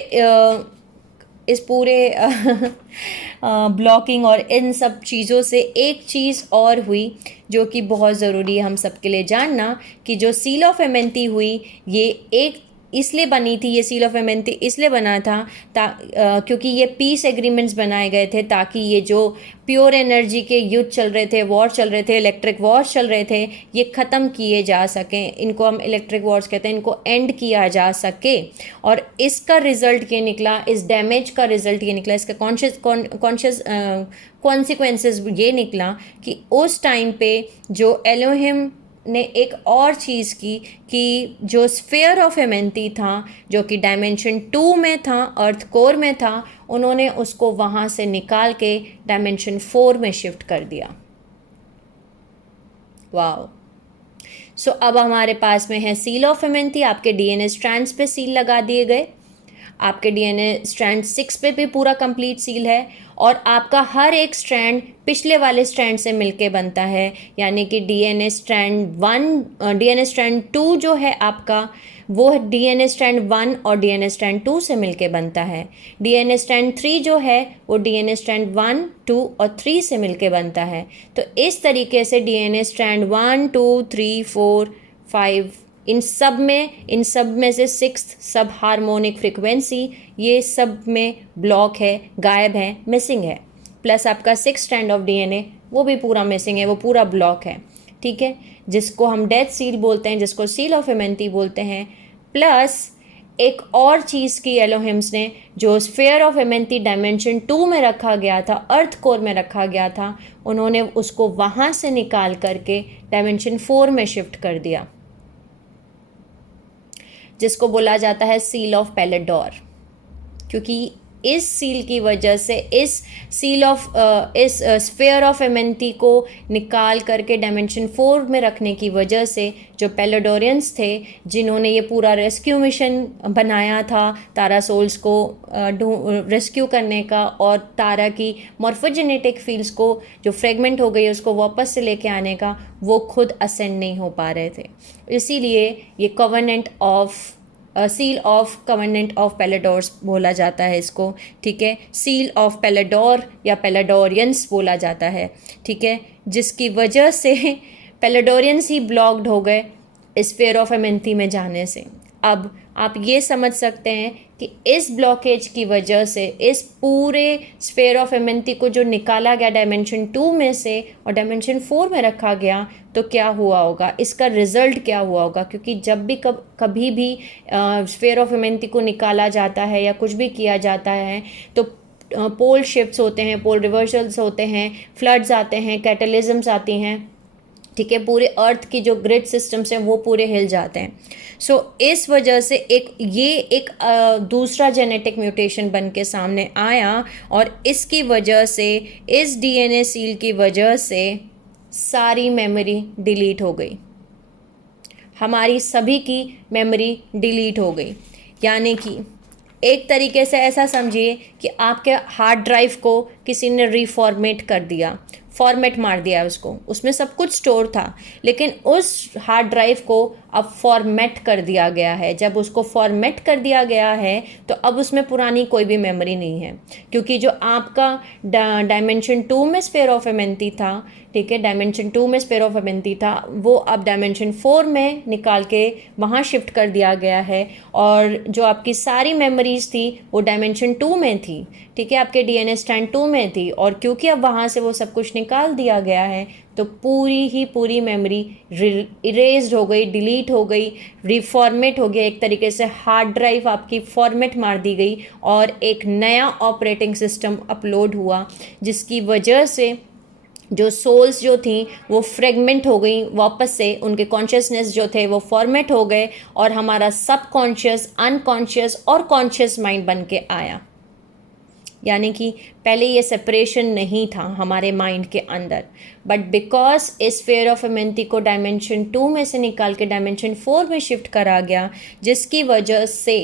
ब्लॉकिंग और इन सब चीज़ों से एक चीज़ और हुई जो कि बहुत ज़रूरी है हम सबके लिए जानना, कि जो सील ऑफ एमेंटी हुई ये एक इसलिए बनी थी, ये सील ऑफ एमेंटी इसलिए बना था क्योंकि ये पीस एग्रीमेंट्स बनाए गए थे, ताकि ये जो प्योर एनर्जी के युद्ध चल रहे थे, वॉर चल रहे थे, इलेक्ट्रिक वॉर्स चल रहे थे, ये ख़त्म किए जा सकें। इनको हम इलेक्ट्रिक वॉर्स कहते हैं, इनको एंड किया जा सके। और इसका रिज़ल्ट ये निकला, इस डैमेज का रिज़ल्ट ये निकला, इसका कॉन्शियस कॉन्सिक्वेंसेस ये निकला कि उस टाइम पे जो एलोहिम ने एक और चीज़ की कि जो स्फीयर ऑफ एमेंटी था, जो कि डायमेंशन 2 में था, अर्थ कोर में था, उन्होंने उसको वहाँ से निकाल के डायमेंशन 4 में शिफ्ट कर दिया। वाओ। सो अब हमारे पास में है सील ऑफ एमेंटी, आपके डीएनए स्ट्रैंड्स पे सील लगा दिए गए, आपके डीएनए स्ट्रैंड 6 पे भी पूरा कंप्लीट सील है, और आपका हर एक स्ट्रैंड पिछले वाले स्ट्रैंड से मिलके बनता है, यानी कि डीएनए स्ट्रैंड 2 जो है आपका, वो डीएनए स्ट्रैंड 1 और डीएनए स्ट्रैंड 2 से मिलके बनता है। डीएनए स्ट्रैंड 3 जो है वो डीएनए स्ट्रैंड 1, 2 और 3 से मिलके बनता है। तो इस तरीके से डीएनए स्ट्रैंड 1, 2, 3, 4, 5 इन सब में से 6 सब हार्मोनिक फ्रिक्वेंसी ये सब में ब्लॉक है, गायब है, मिसिंग है। प्लस आपका 6 स्ट्रैंड ऑफ डीएनए वो भी पूरा मिसिंग है, वो पूरा ब्लॉक है। ठीक है, जिसको हम डेथ सील बोलते हैं, जिसको सील ऑफ एमेंटी बोलते हैं। प्लस एक और चीज़ की एलोहिम्स ने, जो स्फीयर ऑफ एमेंटी डायमेंशन 2 में रखा गया था, अर्थ कोर में रखा गया था, उन्होंने उसको वहाँ से निकाल करके डायमेंशन 4 में शिफ्ट कर दिया, जिसको बोला जाता है सील ऑफ पेलेडोर। क्योंकि इस सील की वजह से, इस स्फीयर ऑफ एमेंटी को निकाल करके डायमेंशन 4 में रखने की वजह से, जो पेलेडोरियंस थे जिन्होंने ये पूरा रेस्क्यू मिशन बनाया था तारा सोल्स को रेस्क्यू करने का, और तारा की मॉर्फोजेनेटिक फील्ड्स को जो फ्रेगमेंट हो गई उसको वापस से लेके आने का, वो खुद असेंड नहीं हो पा रहे थे। इसीलिए ये covenant of seal of covenant of पेलेडोर्स बोला जाता है इसको। ठीक है, सील ऑफ पेलेडोर या पेलेडोरियंस बोला जाता है। ठीक है, जिसकी वजह से पेलेडोरियंस ही ब्लॉक्ड हो गए स्फीयर ऑफ एमेंटी में जाने से। अब आप ये समझ सकते हैं कि इस ब्लॉकेज की वजह से इस पूरे स्फेयर ऑफ एमेंटी को जो निकाला गया डायमेंशन 2 में से और डायमेंशन 4 में रखा गया, तो क्या हुआ होगा, इसका रिजल्ट क्या हुआ होगा। क्योंकि जब भी कभी भी स्फेयर ऑफ एमेंटी को निकाला जाता है या कुछ भी किया जाता है तो पोल शिफ्ट्स होते हैं, पोल रिवर्सल्स होते हैं, फ्लड्स आते हैं, कैटलिज्म्स आती हैं, ठीक है, पूरे अर्थ की जो ग्रिड सिस्टम्स हैं वो पूरे हिल जाते हैं। सो इस वजह से एक दूसरा जेनेटिक म्यूटेशन बन के सामने आया और इसकी वजह से, इस डीएनए सील की वजह से सारी मेमोरी डिलीट हो गई, हमारी सभी की मेमोरी डिलीट हो गई। यानी कि एक तरीके से ऐसा समझिए कि आपके हार्ड ड्राइव को किसी ने रीफॉर्मेट कर दिया, फॉर्मेट मार दिया उसको, उसमें सब कुछ स्टोर था लेकिन उस हार्ड ड्राइव को अब फॉर्मेट कर दिया गया है। जब उसको फॉर्मेट कर दिया गया है तो अब उसमें पुरानी कोई भी मेमोरी नहीं है, क्योंकि जो आपका डायमेंशन 2 में स्फेयर ऑफ एमेंटी था, ठीक है, डायमेंशन 2 में स्फेयर ऑफ एमेंटी था, वो अब डायमेंशन 4 में निकाल के वहाँ शिफ्ट कर दिया गया है। और जो आपकी सारी मेमोरीज थी वो डायमेंशन 2 में थी, ठीक है, आपके डीएनए स्ट्रैंड 2 में थी, और क्योंकि अब वहाँ से वो सब कुछ निकाल दिया गया है तो पूरी मेमोरी इरेज्ड हो गई, डिलीट हो गई, रिफॉर्मेट हो गया। एक तरीके से हार्ड ड्राइव आपकी फॉर्मेट मार दी गई और एक नया ऑपरेटिंग सिस्टम अपलोड हुआ, जिसकी वजह से जो सोल्स जो थी वो फ्रेगमेंट हो गई, वापस से उनके कॉन्शियसनेस जो थे वो फॉर्मेट हो गए और हमारा सब कॉन्शियस, अनकॉन्शियस और कॉन्शियस माइंड बन के आया। यानी कि पहले ये सेपरेशन नहीं था हमारे माइंड के अंदर, बट बिकॉज इस स्फेयर ऑफ एमेंटी को डायमेंशन 2 में से निकाल के डायमेंशन 4 में शिफ्ट करा गया, जिसकी वजह से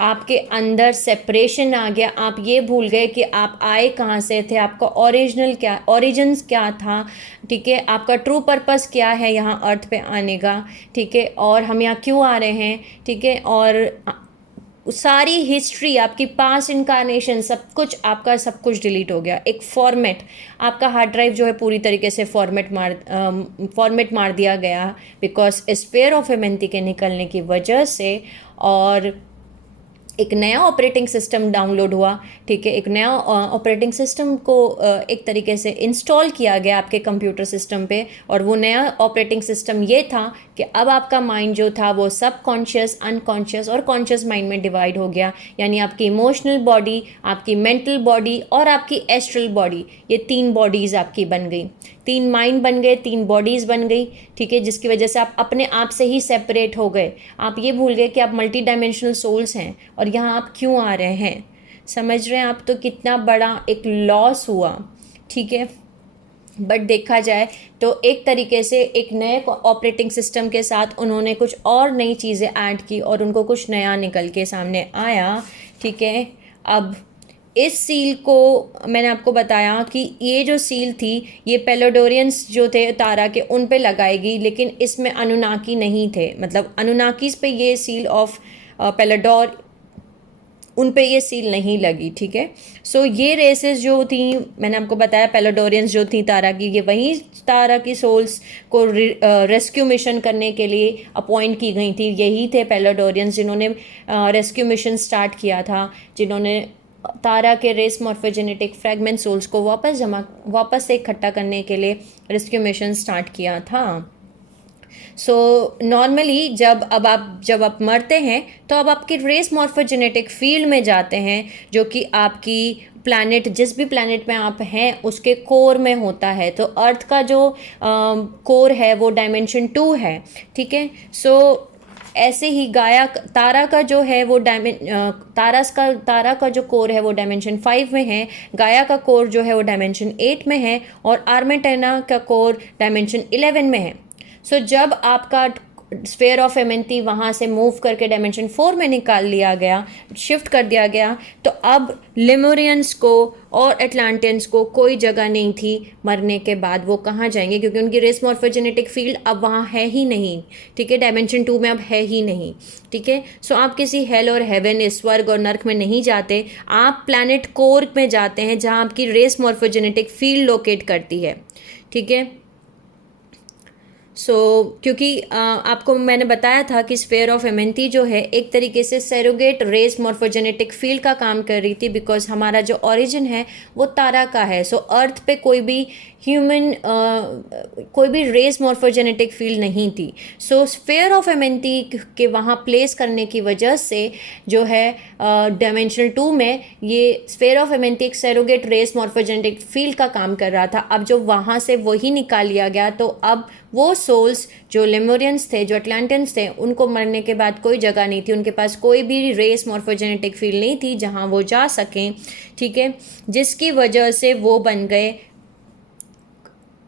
आपके अंदर सेपरेशन आ गया। आप ये भूल गए कि आप आए कहाँ से थे, आपका ओरिजिन्स क्या था, ठीक है, आपका ट्रू पर्पस क्या है यहाँ अर्थ पे आने का, ठीक है, और हम यहाँ क्यों आ रहे हैं, ठीक है, और सारी हिस्ट्री, आपकी पास्ट इनकारनेशन, सब कुछ डिलीट हो गया। एक फॉर्मेट, आपका हार्ड ड्राइव जो है पूरी तरीके से फॉर्मेट मार दिया गया बिकॉज स्फेयर ऑफ एमेंटी के निकलने की वजह से, और एक नया ऑपरेटिंग सिस्टम डाउनलोड हुआ, ठीक है, एक नया ऑपरेटिंग सिस्टम को एक तरीके से इंस्टॉल किया गया आपके कंप्यूटर सिस्टम पे। और वो नया ऑपरेटिंग सिस्टम ये था कि अब आपका माइंड जो था वो सब कॉन्शियस, अनकॉन्शियस और कॉन्शियस माइंड में डिवाइड हो गया। यानी आपकी इमोशनल बॉडी, आपकी मेंटल बॉडी और आपकी एस्ट्रल बॉडी, ये 3 बॉडीज़ आपकी बन गई, 3 माइंड बन गए, 3 बॉडीज़ बन गई, ठीक है, जिसकी वजह से आप अपने आप से ही सेपरेट हो गए। आप ये भूल गए कि आप मल्टी डायमेंशनल सोल्स हैं और यहाँ आप क्यों आ रहे हैं। समझ रहे हैं आप, तो कितना बड़ा एक लॉस हुआ, ठीक है। बट देखा जाए तो एक तरीके से एक नए ऑपरेटिंग सिस्टम के साथ उन्होंने कुछ और नई चीज़ें ऐड की और उनको कुछ नया निकल के सामने आया, ठीक है। अब इस सील को मैंने आपको बताया कि ये जो सील थी ये पेलोडोरियंस जो थे तारा के, उन पे लगाएगी, लेकिन इसमें अनुनाकी नहीं थे, मतलब अनुनाकीस पे ये सील ऑफ पेलोडोर, उन पे ये सील नहीं लगी, ठीक है। सो ये रेसेस जो थी, मैंने आपको बताया पेलोडोरियंस जो थी तारा की, ये वही तारा की सोल्स को रेस्क्यू मिशन करने के लिए अपॉइंट की गई थी। यही थे पेलोडोरियंस जिन्होंने रेस्क्यू मिशन स्टार्ट किया था, जिन्होंने तारा के रेस मॉर्फोजेनेटिक फ्रैगमेंट सोल्स को वापस से इकट्ठा करने के लिए रेस्क्यू मिशन स्टार्ट किया था। सो नॉर्मली जब आप मरते हैं तो अब आपके रेस मॉर्फोजेनेटिक फील्ड में जाते हैं, जो कि आपकी प्लैनेट, जिस भी प्लैनेट में आप हैं उसके कोर में होता है। तो अर्थ का जो कोर है वो डायमेंशन 2 है, ठीक है। सो ऐसे ही तारा का जो है वो तारा का जो कोर है वो डायमेंशन 5 में है, गाया का कोर जो है वो डायमेंशन 8 में है और आर्मेटेना का कोर डायमेंशन 11 में है। सो जब आपका स्फेयर ऑफ एमेंटी वहाँ से मूव करके डायमेंशन 4 में निकाल लिया गया, शिफ्ट कर दिया गया, तो अब लेमुरियंस को और एटलांटियंस को कोई जगह नहीं थी मरने के बाद। वो कहाँ जाएंगे, क्योंकि उनकी रेस मॉर्फोजेनेटिक फील्ड अब वहाँ है ही नहीं, ठीक है, डायमेंशन 2 में अब है ही नहीं, ठीक है। सो आप किसी हेल और हेवन, स्वर्ग और नर्क में नहीं जाते, आप प्लैनेट कोर में जाते हैं जहाँ आपकी रेस मॉर्फोजेनेटिक फील्ड लोकेट करती है, ठीक है। क्योंकि आपको मैंने बताया था कि स्फेयर ऑफ एमेंटी जो है एक तरीके से सैरोगेट रेस मॉर्फोजेनेटिक फील्ड का काम कर रही थी, बिकॉज हमारा जो ओरिजिन है वो तारा का है। अर्थ पे कोई भी ह्यूमन कोई भी रेस मॉर्फोजेनेटिक फील्ड नहीं थी। स्फेयर ऑफ एमेंटी के वहाँ प्लेस करने की वजह से जो है डायमेंशनल 2 में ये स्फेयर ऑफ एमेंटी एक सैरोगेट रेस मॉर्फोजेनेटिक फील्ड का काम कर रहा था। अब जो वहाँ से वही निकाल लिया गया, तो अब वो सोल्स जो लेमोरियंस थे, जो अटलांटियंस थे, उनको मरने के बाद कोई जगह नहीं थी, उनके पास कोई भी रेस मॉर्फोजेनेटिक फील्ड नहीं थी जहाँ वो जा सकें, ठीक है, जिसकी वजह से वो बन गए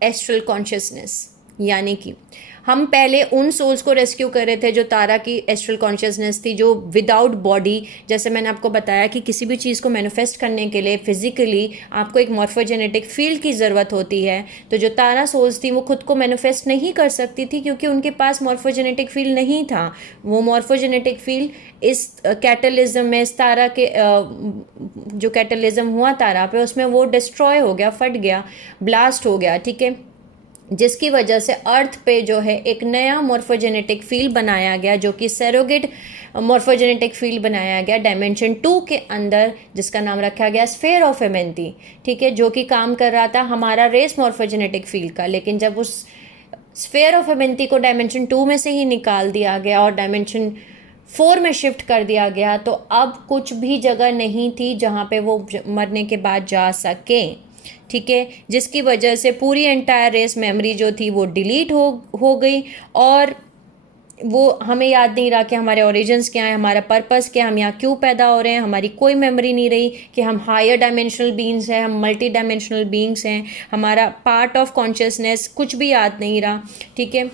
एस्ट्रल कॉन्शियसनेस। यानी कि हम पहले उन सोल्स को रेस्क्यू कर रहे थे जो तारा की एस्ट्रल कॉन्शियसनेस थी, जो विदाउट बॉडी, जैसे मैंने आपको बताया कि किसी भी चीज़ को मैनिफेस्ट करने के लिए फिजिकली आपको एक मॉर्फोजेनेटिक फील्ड की ज़रूरत होती है। तो जो तारा सोल्स थी वो खुद को मैनिफेस्ट नहीं कर सकती थी क्योंकि उनके पास मॉर्फोजेनेटिक फील्ड नहीं था। वो मॉर्फोजेनेटिक फील्ड इस कैटलिज्म में, इस तारा के जो कैटलिज्म हुआ तारा पे, उसमें वो डिस्ट्रॉय हो गया, फट गया, ब्लास्ट हो गया, ठीक है, जिसकी वजह से अर्थ पे जो है एक नया मॉर्फोजेनेटिक फील्ड बनाया गया, जो कि सैरोगेट मॉर्फोजेनेटिक फील्ड बनाया गया डायमेंशन 2 के अंदर, जिसका नाम रखा गया स्फेयर ऑफ एमेंटी, ठीक है, जो कि काम कर रहा था हमारा रेस मॉर्फोजेनेटिक फील्ड का। लेकिन जब उस स्फेयर ऑफ एमेंटी को डायमेंशन 2 में से ही निकाल दिया गया और डायमेंशन 4 में शिफ्ट कर दिया गया, तो अब कुछ भी जगह नहीं थी जहाँ पे वो मरने के बाद जा सकें, ठीक है, जिसकी वजह से पूरी एंटायर रेस मेमोरी जो थी वो डिलीट हो गई और वो हमें याद नहीं रहा कि हमारे ओरिजिन्स क्या है, हमारा पर्पस क्या है, हम यहाँ क्यों पैदा हो रहे हैं। हमारी कोई मेमोरी नहीं रही कि हम हायर डायमेंशनल बीइंग्स हैं, हम मल्टी डायमेंशनल बीइंग्स हैं, हमारा पार्ट ऑफ कॉन्शियसनेस कुछ भी याद नहीं रहा, ठीक है।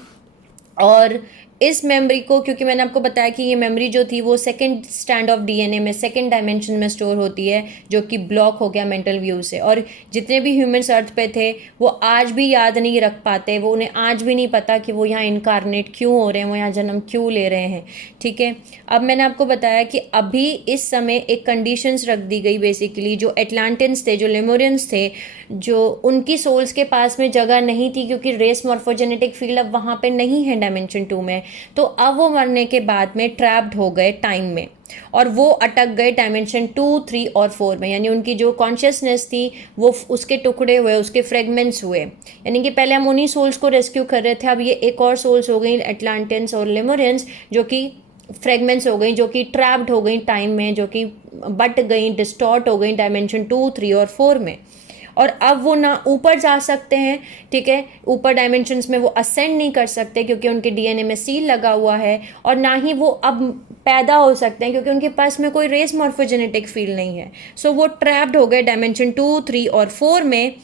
और इस मेमोरी को, क्योंकि मैंने आपको बताया कि ये मेमोरी जो थी वो सेकंड स्टैंड ऑफ डीएनए में, सेकंड डायमेंशन में स्टोर होती है, जो कि ब्लॉक हो गया मेंटल व्यू से। और जितने भी ह्यूमंस अर्थ पे थे वो आज भी याद नहीं रख पाते, वो उन्हें आज भी नहीं पता कि वो यहाँ इनकारनेट क्यों हो रहे हैं, वो यहाँ जन्म क्यों ले रहे हैं, ठीक है। अब मैंने आपको बताया कि अभी इस समय एक कंडीशंस रख दी गई, बेसिकली जो एटलांटियंस थे, जो लेमोरियंस थे, जो उनकी सोल्स के पास में जगह नहीं थी क्योंकि रेस मॉर्फोजेनेटिक फील्ड अब वहाँ पे नहीं है डायमेंशन 2 में, तो अब वो मरने के बाद में ट्रैप्ड हो गए टाइम में और वो अटक गए डायमेंशन 2, 3 और 4 में। यानी उनकी जो कॉन्शियसनेस थी वो उसके टुकड़े हुए, उसके फ्रेगमेंट्स हुए। यानी कि पहले हम उन्हीं सोल्स को रेस्क्यू कर रहे थे, अब ये एक और सोल्स हो गई एटलांटियंस और लेमोरियंस, जो कि फ्रेगमेंट्स हो गई, जो कि ट्रैप्ड हो गई टाइम में, जो कि बट गई, डिस्टॉर्ट हो गई डायमेंशन 2, 3 और 4 में। और अब वो ना ऊपर जा सकते हैं, ठीक है, ऊपर डायमेंशंस में वो असेंड नहीं कर सकते क्योंकि उनके डीएनए में सील लगा हुआ है, और ना ही वो अब पैदा हो सकते हैं क्योंकि उनके पास में कोई रेस मॉर्फोजेनेटिक फील्ड नहीं है। वो ट्रैप्ड हो गए डायमेंशन 2, 3 और 4 में,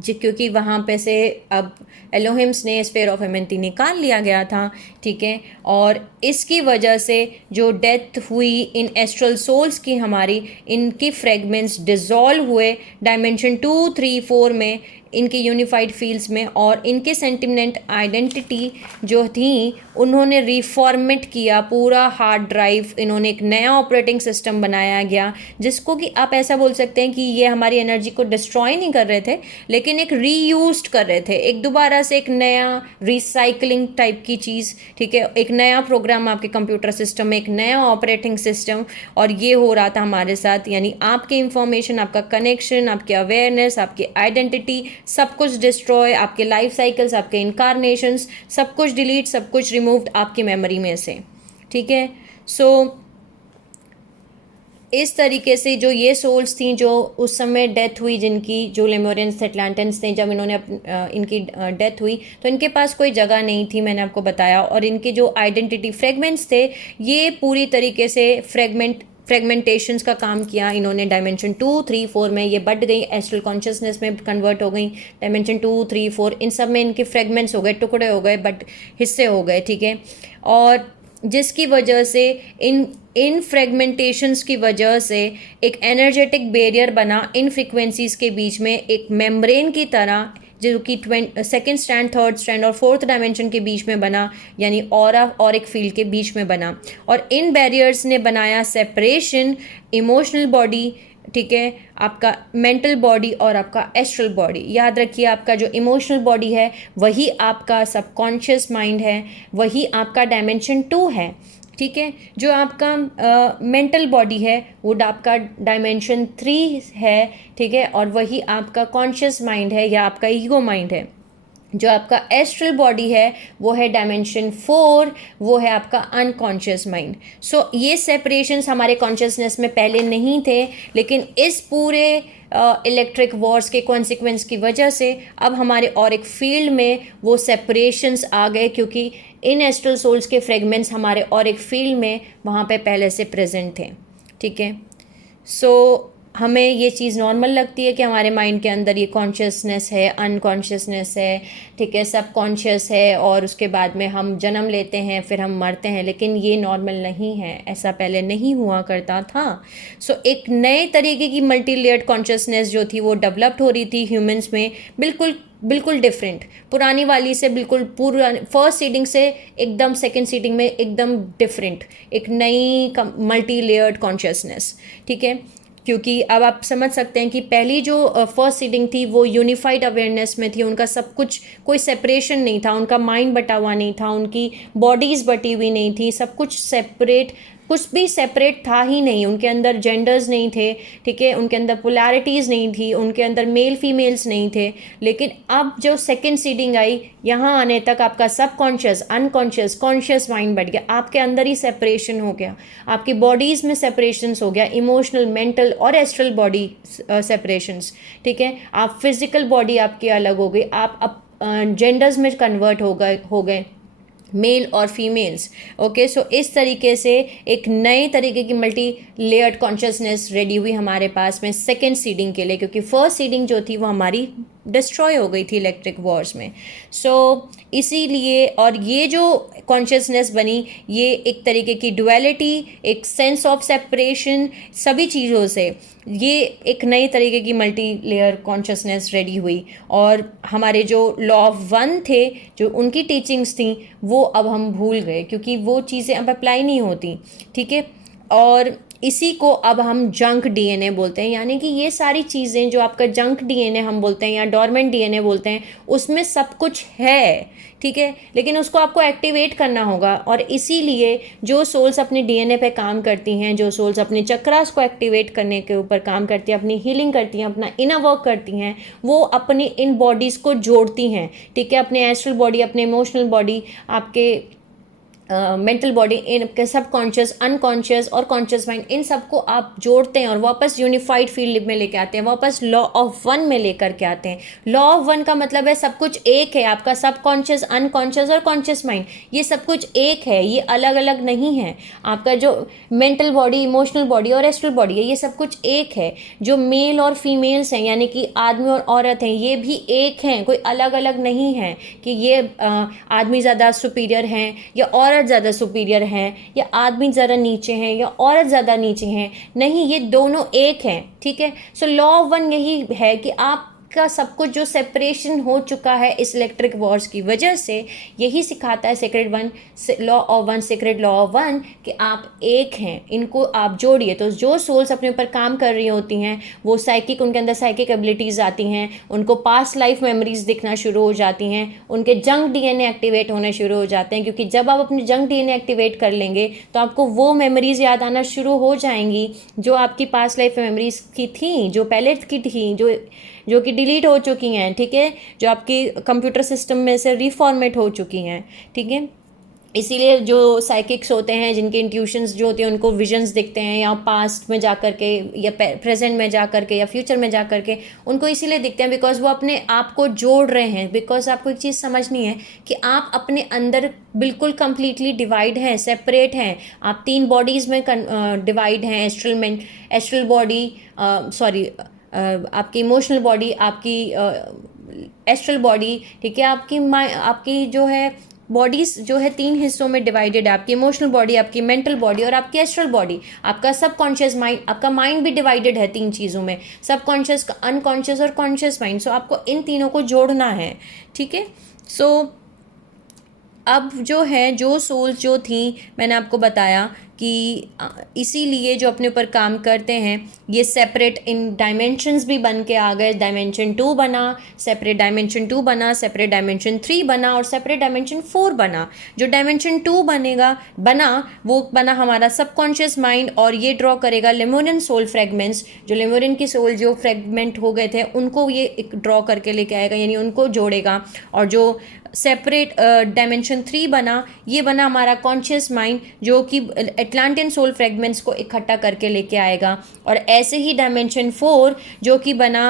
क्योंकि वहाँ पे से अब एलोहिम्स ने स्फेयर ऑफ एमेंटी निकाल लिया गया था, ठीक है। और इसकी वजह से जो डेथ हुई इन एस्ट्रल सोल्स की, हमारी इनकी फ्रेगमेंट्स डिज़ोल्व हुए डायमेंशन 2, 3, 4 में, इनके यूनिफाइड फील्ड्स में, और इनके सेंटिमेंट आइडेंटिटी जो थी उन्होंने रिफॉर्मेट किया पूरा हार्ड ड्राइव, इन्होंने एक नया ऑपरेटिंग सिस्टम बनाया गया, जिसको कि आप ऐसा बोल सकते हैं कि ये हमारी एनर्जी को डिस्ट्रॉय नहीं कर रहे थे लेकिन एक रीयूज्ड कर रहे थे, एक दोबारा से एक नया रिसाइकलिंग टाइप की चीज़, ठीक है, एक नया प्रोग्राम आपके कंप्यूटर सिस्टम में, एक नया ऑपरेटिंग सिस्टम। और ये हो रहा था हमारे साथ, यानी आपकी इंफॉर्मेशन, आपका कनेक्शन, आपकी अवेयरनेस, आपकी आइडेंटिटी, सब कुछ डिस्ट्रॉय, आपके लाइफ साइकिल्स, आपके इनकारनेशंस, सब कुछ डिलीट, सब कुछ रिमूव्ड आपकी मेमोरी में से, ठीक है। इस तरीके से जो ये सोल्स थी जो उस समय डेथ हुई, जिनकी, जो लेमोरियंस थे, अटलांटियंस थे, जब इन्होंने इनकी डेथ हुई तो इनके पास कोई जगह नहीं थी, मैंने आपको बताया, और इनके जो आइडेंटिटी फ्रेगमेंट्स थे ये पूरी तरीके से फ्रेगमेंटेशंस का काम किया इन्होंने डायमेंशन 2, 3, 4 में, ये बढ़ गई, एस्ट्रल कॉन्शियसनेस में कन्वर्ट हो गई, डायमेंशन 2, 3, 4 इन सब में इनके फ्रेगमेंट्स हो गए, टुकड़े हो गए, बट हिस्से हो गए, ठीक है। और जिसकी वजह से इन फ्रेगमेंटेशंस की वजह से एक एनर्जेटिक बैरियर बना इन फ्रीक्वेंसीज के बीच में, एक मेम्ब्रेन की तरह, जो कि सेकेंड स्टैंड, थर्ड स्टैंड और फोर्थ डायमेंशन के बीच में बना, यानी ऑरा और एक फील्ड के बीच में बना। और इन बैरियर्स ने बनाया सेपरेशन इमोशनल बॉडी ठीक है, आपका मेंटल बॉडी और आपका एस्ट्रल बॉडी। याद रखिए, आपका जो इमोशनल बॉडी है वही आपका सबकॉन्शियस माइंड है, वही आपका डायमेंशन 2 है। ठीक है, जो आपका मेंटल बॉडी है वो आपका डायमेंशन 3 है। ठीक है, और वही आपका कॉन्शियस माइंड है या आपका ईगो माइंड है। जो आपका एस्ट्रल बॉडी है वो है डायमेंशन 4, वो है आपका अनकॉन्शियस माइंड। सो ये सेपरेशंस हमारे कॉन्शियसनेस में पहले नहीं थे, लेकिन इस पूरे इलेक्ट्रिक वॉर्स के कॉन्सिक्वेंस की वजह से अब हमारे और एक फील्ड में वो सेपरेशंस आ गए, क्योंकि इन एस्ट्रल सोल्स के फ्रेगमेंट्स हमारे और एक फील्ड में वहाँ पे पहले से प्रेजेंट थे। ठीक है, सो हमें ये चीज़ नॉर्मल लगती है कि हमारे माइंड के अंदर ये कॉन्शियसनेस है, अनकॉन्शियसनेस है, ठीक है, सब कॉन्शियस है, और उसके बाद में हम जन्म लेते हैं, फिर हम मरते हैं, लेकिन ये नॉर्मल नहीं है, ऐसा पहले नहीं हुआ करता था। सो एक नए तरीके की मल्टी लेयर्ड कॉन्शियसनेस जो थी वो डेवलप्ड हो रही थी ह्यूमंस में, बिल्कुल डिफरेंट, पुरानी वाली से बिल्कुल, पूरा फर्स्ट सीडिंग से एकदम सेकंड सीडिंग में एकदम डिफरेंट, एक नई मल्टी लेयर्ड कॉन्शियसनेस। ठीक है, क्योंकि अब आप समझ सकते हैं कि पहली जो फर्स्ट सीडिंग थी वो यूनिफाइड अवेयरनेस में थी, उनका सब कुछ, कोई सेपरेशन नहीं था, उनका माइंड बटा हुआ नहीं था, उनकी बॉडीज़ बटी हुई नहीं थी, सब कुछ सेपरेट, कुछ भी सेपरेट था ही नहीं, उनके अंदर जेंडर्स नहीं थे। ठीक है, उनके अंदर पोलैरिटीज़ नहीं थी, उनके अंदर मेल फीमेल्स नहीं थे। लेकिन अब जो सेकंड सीडिंग आई, यहाँ आने तक आपका सब कॉन्शियस, अनकॉन्शियस, कॉन्शियस माइंड बढ़ गया, आपके अंदर ही सेपरेशन हो गया, आपकी बॉडीज़ में सेपरेशंस हो गया, इमोशनल, मेंटल और एस्ट्रल बॉडी सेपरेशंस। ठीक है, आप फिजिकल बॉडी आपकी अलग हो गई, आप जेंडर्स में कन्वर्ट हो गए, मेल और फीमेल्स। ओके, सो इस तरीके से एक नए तरीके की मल्टी लेयर्ड कॉन्शियसनेस रेडी हुई हमारे पास में सेकेंड सीडिंग के लिए, क्योंकि फर्स्ट सीडिंग जो थी वो हमारी डिस्ट्रॉय हो गई थी इलेक्ट्रिक वॉर्स में। सो इसीलिए, और ये जो कॉन्शियसनेस बनी, ये एक तरीके की डुअलिटी, एक सेंस ऑफ सेपरेशन, सभी चीज़ों से ये एक नई तरीके की मल्टी लेयर कॉन्शियसनेस रेडी हुई। और हमारे जो लॉ ऑफ वन थे, जो उनकी टीचिंग्स थी, वो अब हम भूल गए, क्योंकि वो चीज़ें अब अप्लाई नहीं होती। ठीक है, और इसी को अब हम जंक डीएनए बोलते हैं, यानी कि ये सारी चीज़ें जो आपका जंक डीएनए हम बोलते हैं या डॉर्मेंट डीएनए बोलते हैं, उसमें सब कुछ है। ठीक है, लेकिन उसको आपको एक्टिवेट करना होगा, और इसीलिए जो सोल्स अपने डीएनए पे काम करती हैं, जो सोल्स अपने चक्रास को एक्टिवेट करने के ऊपर काम करती हैं, अपनी हीलिंग करती हैं, अपना इनर वर्क करती हैं, वो अपनी इन बॉडीज़ को जोड़ती हैं। ठीक है, अपने एस्ट्रल बॉडी, अपने इमोशनल बॉडी, आपके मेंटल बॉडी, इनके सब कॉन्शियस, अनकॉन्शियस और कॉन्शियस माइंड, इन सबको आप जोड़ते हैं और वापस यूनिफाइड फील्ड में लेके आते हैं, वापस लॉ ऑफ वन में लेकर के आते हैं। लॉ ऑफ वन का मतलब है सब कुछ एक है, आपका सब कॉन्शियस, अनकॉन्शियस और कॉन्शियस माइंड, ये सब कुछ एक है, ये अलग अलग नहीं है। आपका जो मेंटल बॉडी, इमोशनल बॉडी और एस्ट्रल बॉडी है, ये सब कुछ एक है। जो मेल और फीमेल्स हैं, यानी कि आदमी और औरत हैं, ये भी एक हैं, कोई अलग अलग नहीं है कि ये आदमी ज़्यादा सुपीरियर हैं या औरत ज़्यादा सुपीरियर हैं, या आदमी ज़रा नीचे हैं या औरत ज़्यादा नीचे हैं, नहीं, ये दोनों एक हैं। ठीक है, सो लॉ ऑफ वन यही है कि आप का सब कुछ जो सेपरेशन हो चुका है इस इलेक्ट्रिक वॉर्स की वजह से, यही सिखाता है sacred one, law of one, sacred law of one, कि आप एक हैं, इनको आप जोड़िए। तो जो सोल्स अपने ऊपर काम कर रही होती हैं, वो साइकिक, उनके अंदर साइकिक एबिलिटीज़ आती हैं, उनको पास्ट लाइफ मेमोरीज दिखना शुरू हो जाती हैं, उनके जंक डीएनए एक्टिवेट होने शुरू हो जाते हैं, क्योंकि जब आप अपने जंक डीएनए एक्टिवेट कर लेंगे तो आपको वो मेमोरीज याद आना शुरू हो जाएंगी जो आपकी पास्ट लाइफ मेमोरीज की थी, जो पहले की थी, जो कि डिलीट हो चुकी हैं। ठीक है, जो आपकी कंप्यूटर सिस्टम में से रिफॉर्मेट हो चुकी हैं। ठीक है, इसीलिए जो साइकिक्स होते हैं, जिनके इंट्यूशंस जो होते हैं, उनको विजन्स दिखते हैं, या पास्ट में जा कर के या प्रेजेंट में जा कर के या फ्यूचर में जा कर के, उनको इसीलिए दिखते हैं बिकॉज वो अपने आप को जोड़ रहे हैं। बिकॉज आपको एक चीज़ समझनी है कि आप अपने अंदर बिल्कुल कंप्लीटली डिवाइड हैं, सेपरेट हैं। आप 3 बॉडीज़ में डिवाइड हैं, एस्ट्रल बॉडी, सॉरी, आपकी इमोशनल बॉडी, आपकी एस्ट्रल बॉडी, ठीक है, आपकी जो है बॉडीज़ जो है 3 हिस्सों में डिवाइडेड है, आपकी इमोशनल बॉडी, आपकी मेंटल बॉडी और आपकी एस्ट्रल बॉडी। आपका सब कॉन्शियस माइंड, आपका माइंड भी डिवाइडेड है 3 चीज़ों में, सब कॉन्शियस, अनकॉन्शियस और कॉन्शियस माइंड। सो आपको इन तीनों को जोड़ना है। ठीक है, सो अब जो है जो सोल्स जो थी, मैंने आपको बताया कि इसीलिए जो अपने ऊपर काम करते हैं ये सेपरेट इन डायमेंशंस भी बन के आ गए। डायमेंशन 2 बना, सेपरेट डायमेंशन 2 बना, सेपरेट डायमेंशन 3 बना और सेपरेट डायमेंशन 4 बना। जो डायमेंशन 2 बना वो बना हमारा सबकॉन्शियस माइंड, और ये ड्रॉ करेगा लेमोरियन सोल फ्रेगमेंट्स। जो लेमोरियन की सोल जो फ्रेगमेंट हो गए थे उनको ये ड्रॉ करके लेके आएगा, यानी उनको जोड़ेगा। और जो सेपरेट डायमेंशन 3 बना, ये बना हमारा कॉन्शियस माइंड, जो कि एटलांटियन सोल फ्रेगमेंट्स को इकट्ठा करके लेके आएगा। और ऐसे ही डायमेंशन 4 जो कि बना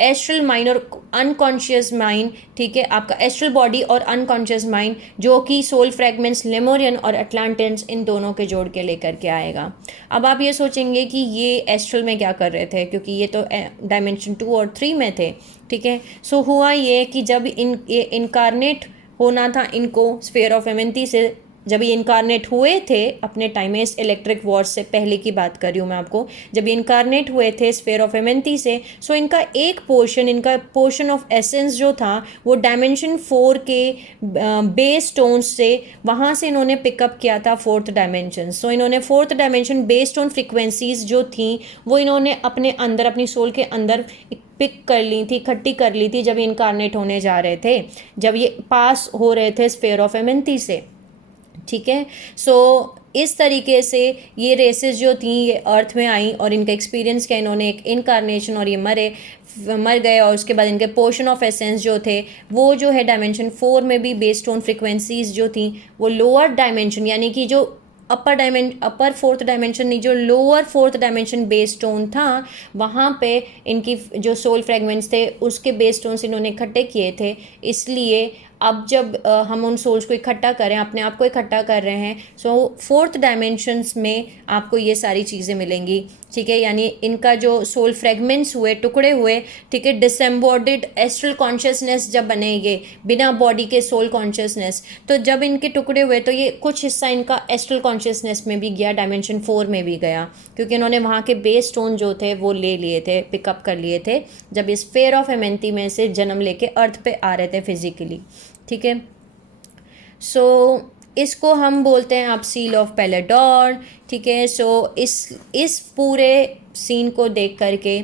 एस्ट्रल माइंड और अनकॉन्शियस माइंड, ठीक है, आपका एस्ट्रल बॉडी और अनकॉन्शियस माइंड, जो कि सोल फ्रेगमेंट्स लेमोरियन और अटलांटियंस इन दोनों के जोड़ के लेकर के आएगा। अब आप ये सोचेंगे कि ये एस्ट्रल में क्या कर रहे थे, क्योंकि ये तो डायमेंशन 2 और 3 में थे, ठीक है। सो हुआ ये कि जब ये इनकारनेट होना था इनको स्फीयर ऑफ एमेंथी से, जब ये इनकारनेट हुए थे अपने टाइम में, इस इलेक्ट्रिक वॉर से पहले की बात कर रही हूँ मैं आपको, जब ये इनकारनेट हुए थे स्फीयर ऑफ एमेंथी से, सो इनका एक पोर्शन, इनका पोर्शन ऑफ एसेंस जो था वो डायमेंशन 4 के बेस स्टोन्स से, वहाँ से इन्होंने पिकअप किया था 4th डायमेंशन। सो इन्होंने 4th dimension base stone frequencies जो थी वो इन्होंने अपने अंदर, अपनी सोल के अंदर पिक कर ली थी, इकट्ठी कर ली थी जब ये इनकारनेट होने जा रहे थे, जब ये पास हो रहे थे स्फीयर ऑफ एमेंथी से, ठीक है। सो इस तरीके से ये रेसेस जो थी ये अर्थ में आई और इनका एक्सपीरियंस किया इन्होंने एक इनकारनेशन, और ये मर गए। और उसके बाद इनके पोर्शन ऑफ एसेंस जो थे वो जो है डायमेंशन 4 में भी बेस्ड ऑन फ्रिक्वेंसीज जो थी वो लोअर डायमेंशन, यानी कि जो अपर 4th डायमेंशन नहीं, जो lower 4th dimension base stone था, वहाँ पे इनकी जो सोल फ्रेगमेंट्स थे उसके बेस स्टोन्स इन्होंने इकट्ठे किए थे। इसलिए अब जब हम उन सोल्स को इकट्ठा करें, अपने आप को इकट्ठा कर रहे हैं, सो 4th डायमेंशंस में आपको ये सारी चीज़ें मिलेंगी, ठीक है। यानी इनका जो सोल फ्रेगमेंट्स हुए, टुकड़े हुए, ठीक है, डिसएम्बॉडीड एस्ट्रल कॉन्शियसनेस जब बने, ये बिना बॉडी के सोल कॉन्शियसनेस, तो जब इनके टुकड़े हुए तो ये कुछ हिस्सा इनका एस्ट्रल कॉन्शियसनेस में भी गया, डायमेंशन 4 में भी गया, क्योंकि इन्होंने वहाँ के बेस स्टोन जो थे वो ले लिए थे, पिकअप कर लिए थे जब इस स्फीयर ऑफ एमेंथी में से जन्म लेके अर्थ पे आ रहे थे फिजिकली, ठीक है। सो इसको हम बोलते हैं आप सील ऑफ पेलेडोर, ठीक है। सो इस पूरे सीन को देख करके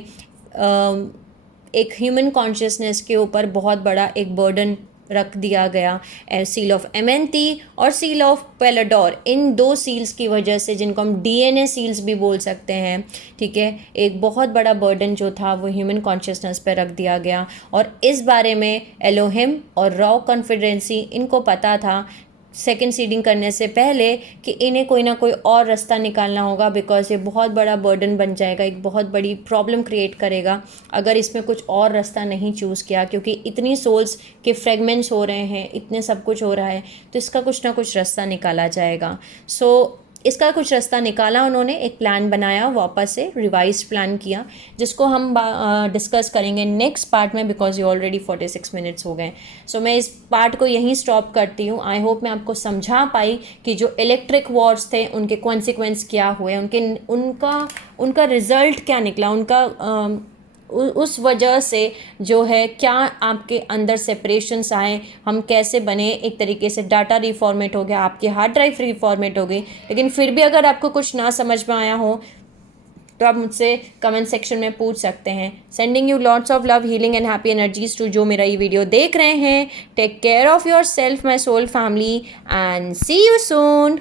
एक ह्यूमन कॉन्शियसनेस के ऊपर बहुत बड़ा एक बर्डन रख दिया गया, सील ऑफ एमेंथी और सील ऑफ पेलेडोर, इन 2 सील्स की वजह से, जिनको हम डीएनए सील्स भी बोल सकते हैं, ठीक है, एक बहुत बड़ा बर्डन जो था वो ह्यूमन कॉन्शियसनेस पे रख दिया गया। और इस बारे में एलोहिम और रॉ कॉन्फिडेंसी इनको पता था सेकेंड सीडिंग करने से पहले कि इन्हें कोई ना कोई और रास्ता निकालना होगा, बिकॉज ये बहुत बड़ा बर्डन बन जाएगा, एक बहुत बड़ी प्रॉब्लम क्रिएट करेगा अगर इसमें कुछ और रास्ता नहीं चूज़ किया, क्योंकि इतनी सोल्स के फ्रेगमेंट्स हो रहे हैं, इतने सब कुछ हो रहा है, तो इसका कुछ ना कुछ रास्ता निकाला जाएगा। सो इसका कुछ रास्ता निकाला उन्होंने, एक प्लान बनाया, वापस से रिवाइज प्लान किया, जिसको हम डिस्कस करेंगे नेक्स्ट पार्ट में, बिकॉज ये ऑलरेडी 46 मिनट्स हो गए। सो मैं इस पार्ट को यहीं स्टॉप करती हूँ। आई होप मैं आपको समझा पाई कि जो इलेक्ट्रिक वॉर्स थे उनके कॉन्सिक्वेंस क्या हुए, उनका रिजल्ट क्या निकला, उनका उस वजह से जो है क्या आपके अंदर सेपरेशंस आए, हम कैसे बने, एक तरीके से डाटा रिफॉर्मेट हो गया, आपकी हार्ड ड्राइव रिफॉर्मेट हो गई। लेकिन फिर भी अगर आपको कुछ ना समझ में आया हो तो आप मुझसे कमेंट सेक्शन में पूछ सकते हैं। Sending you lots of love, healing and happy energies to जो मेरा ये वीडियो देख रहे हैं। Take care of yourself my soul family and see you soon.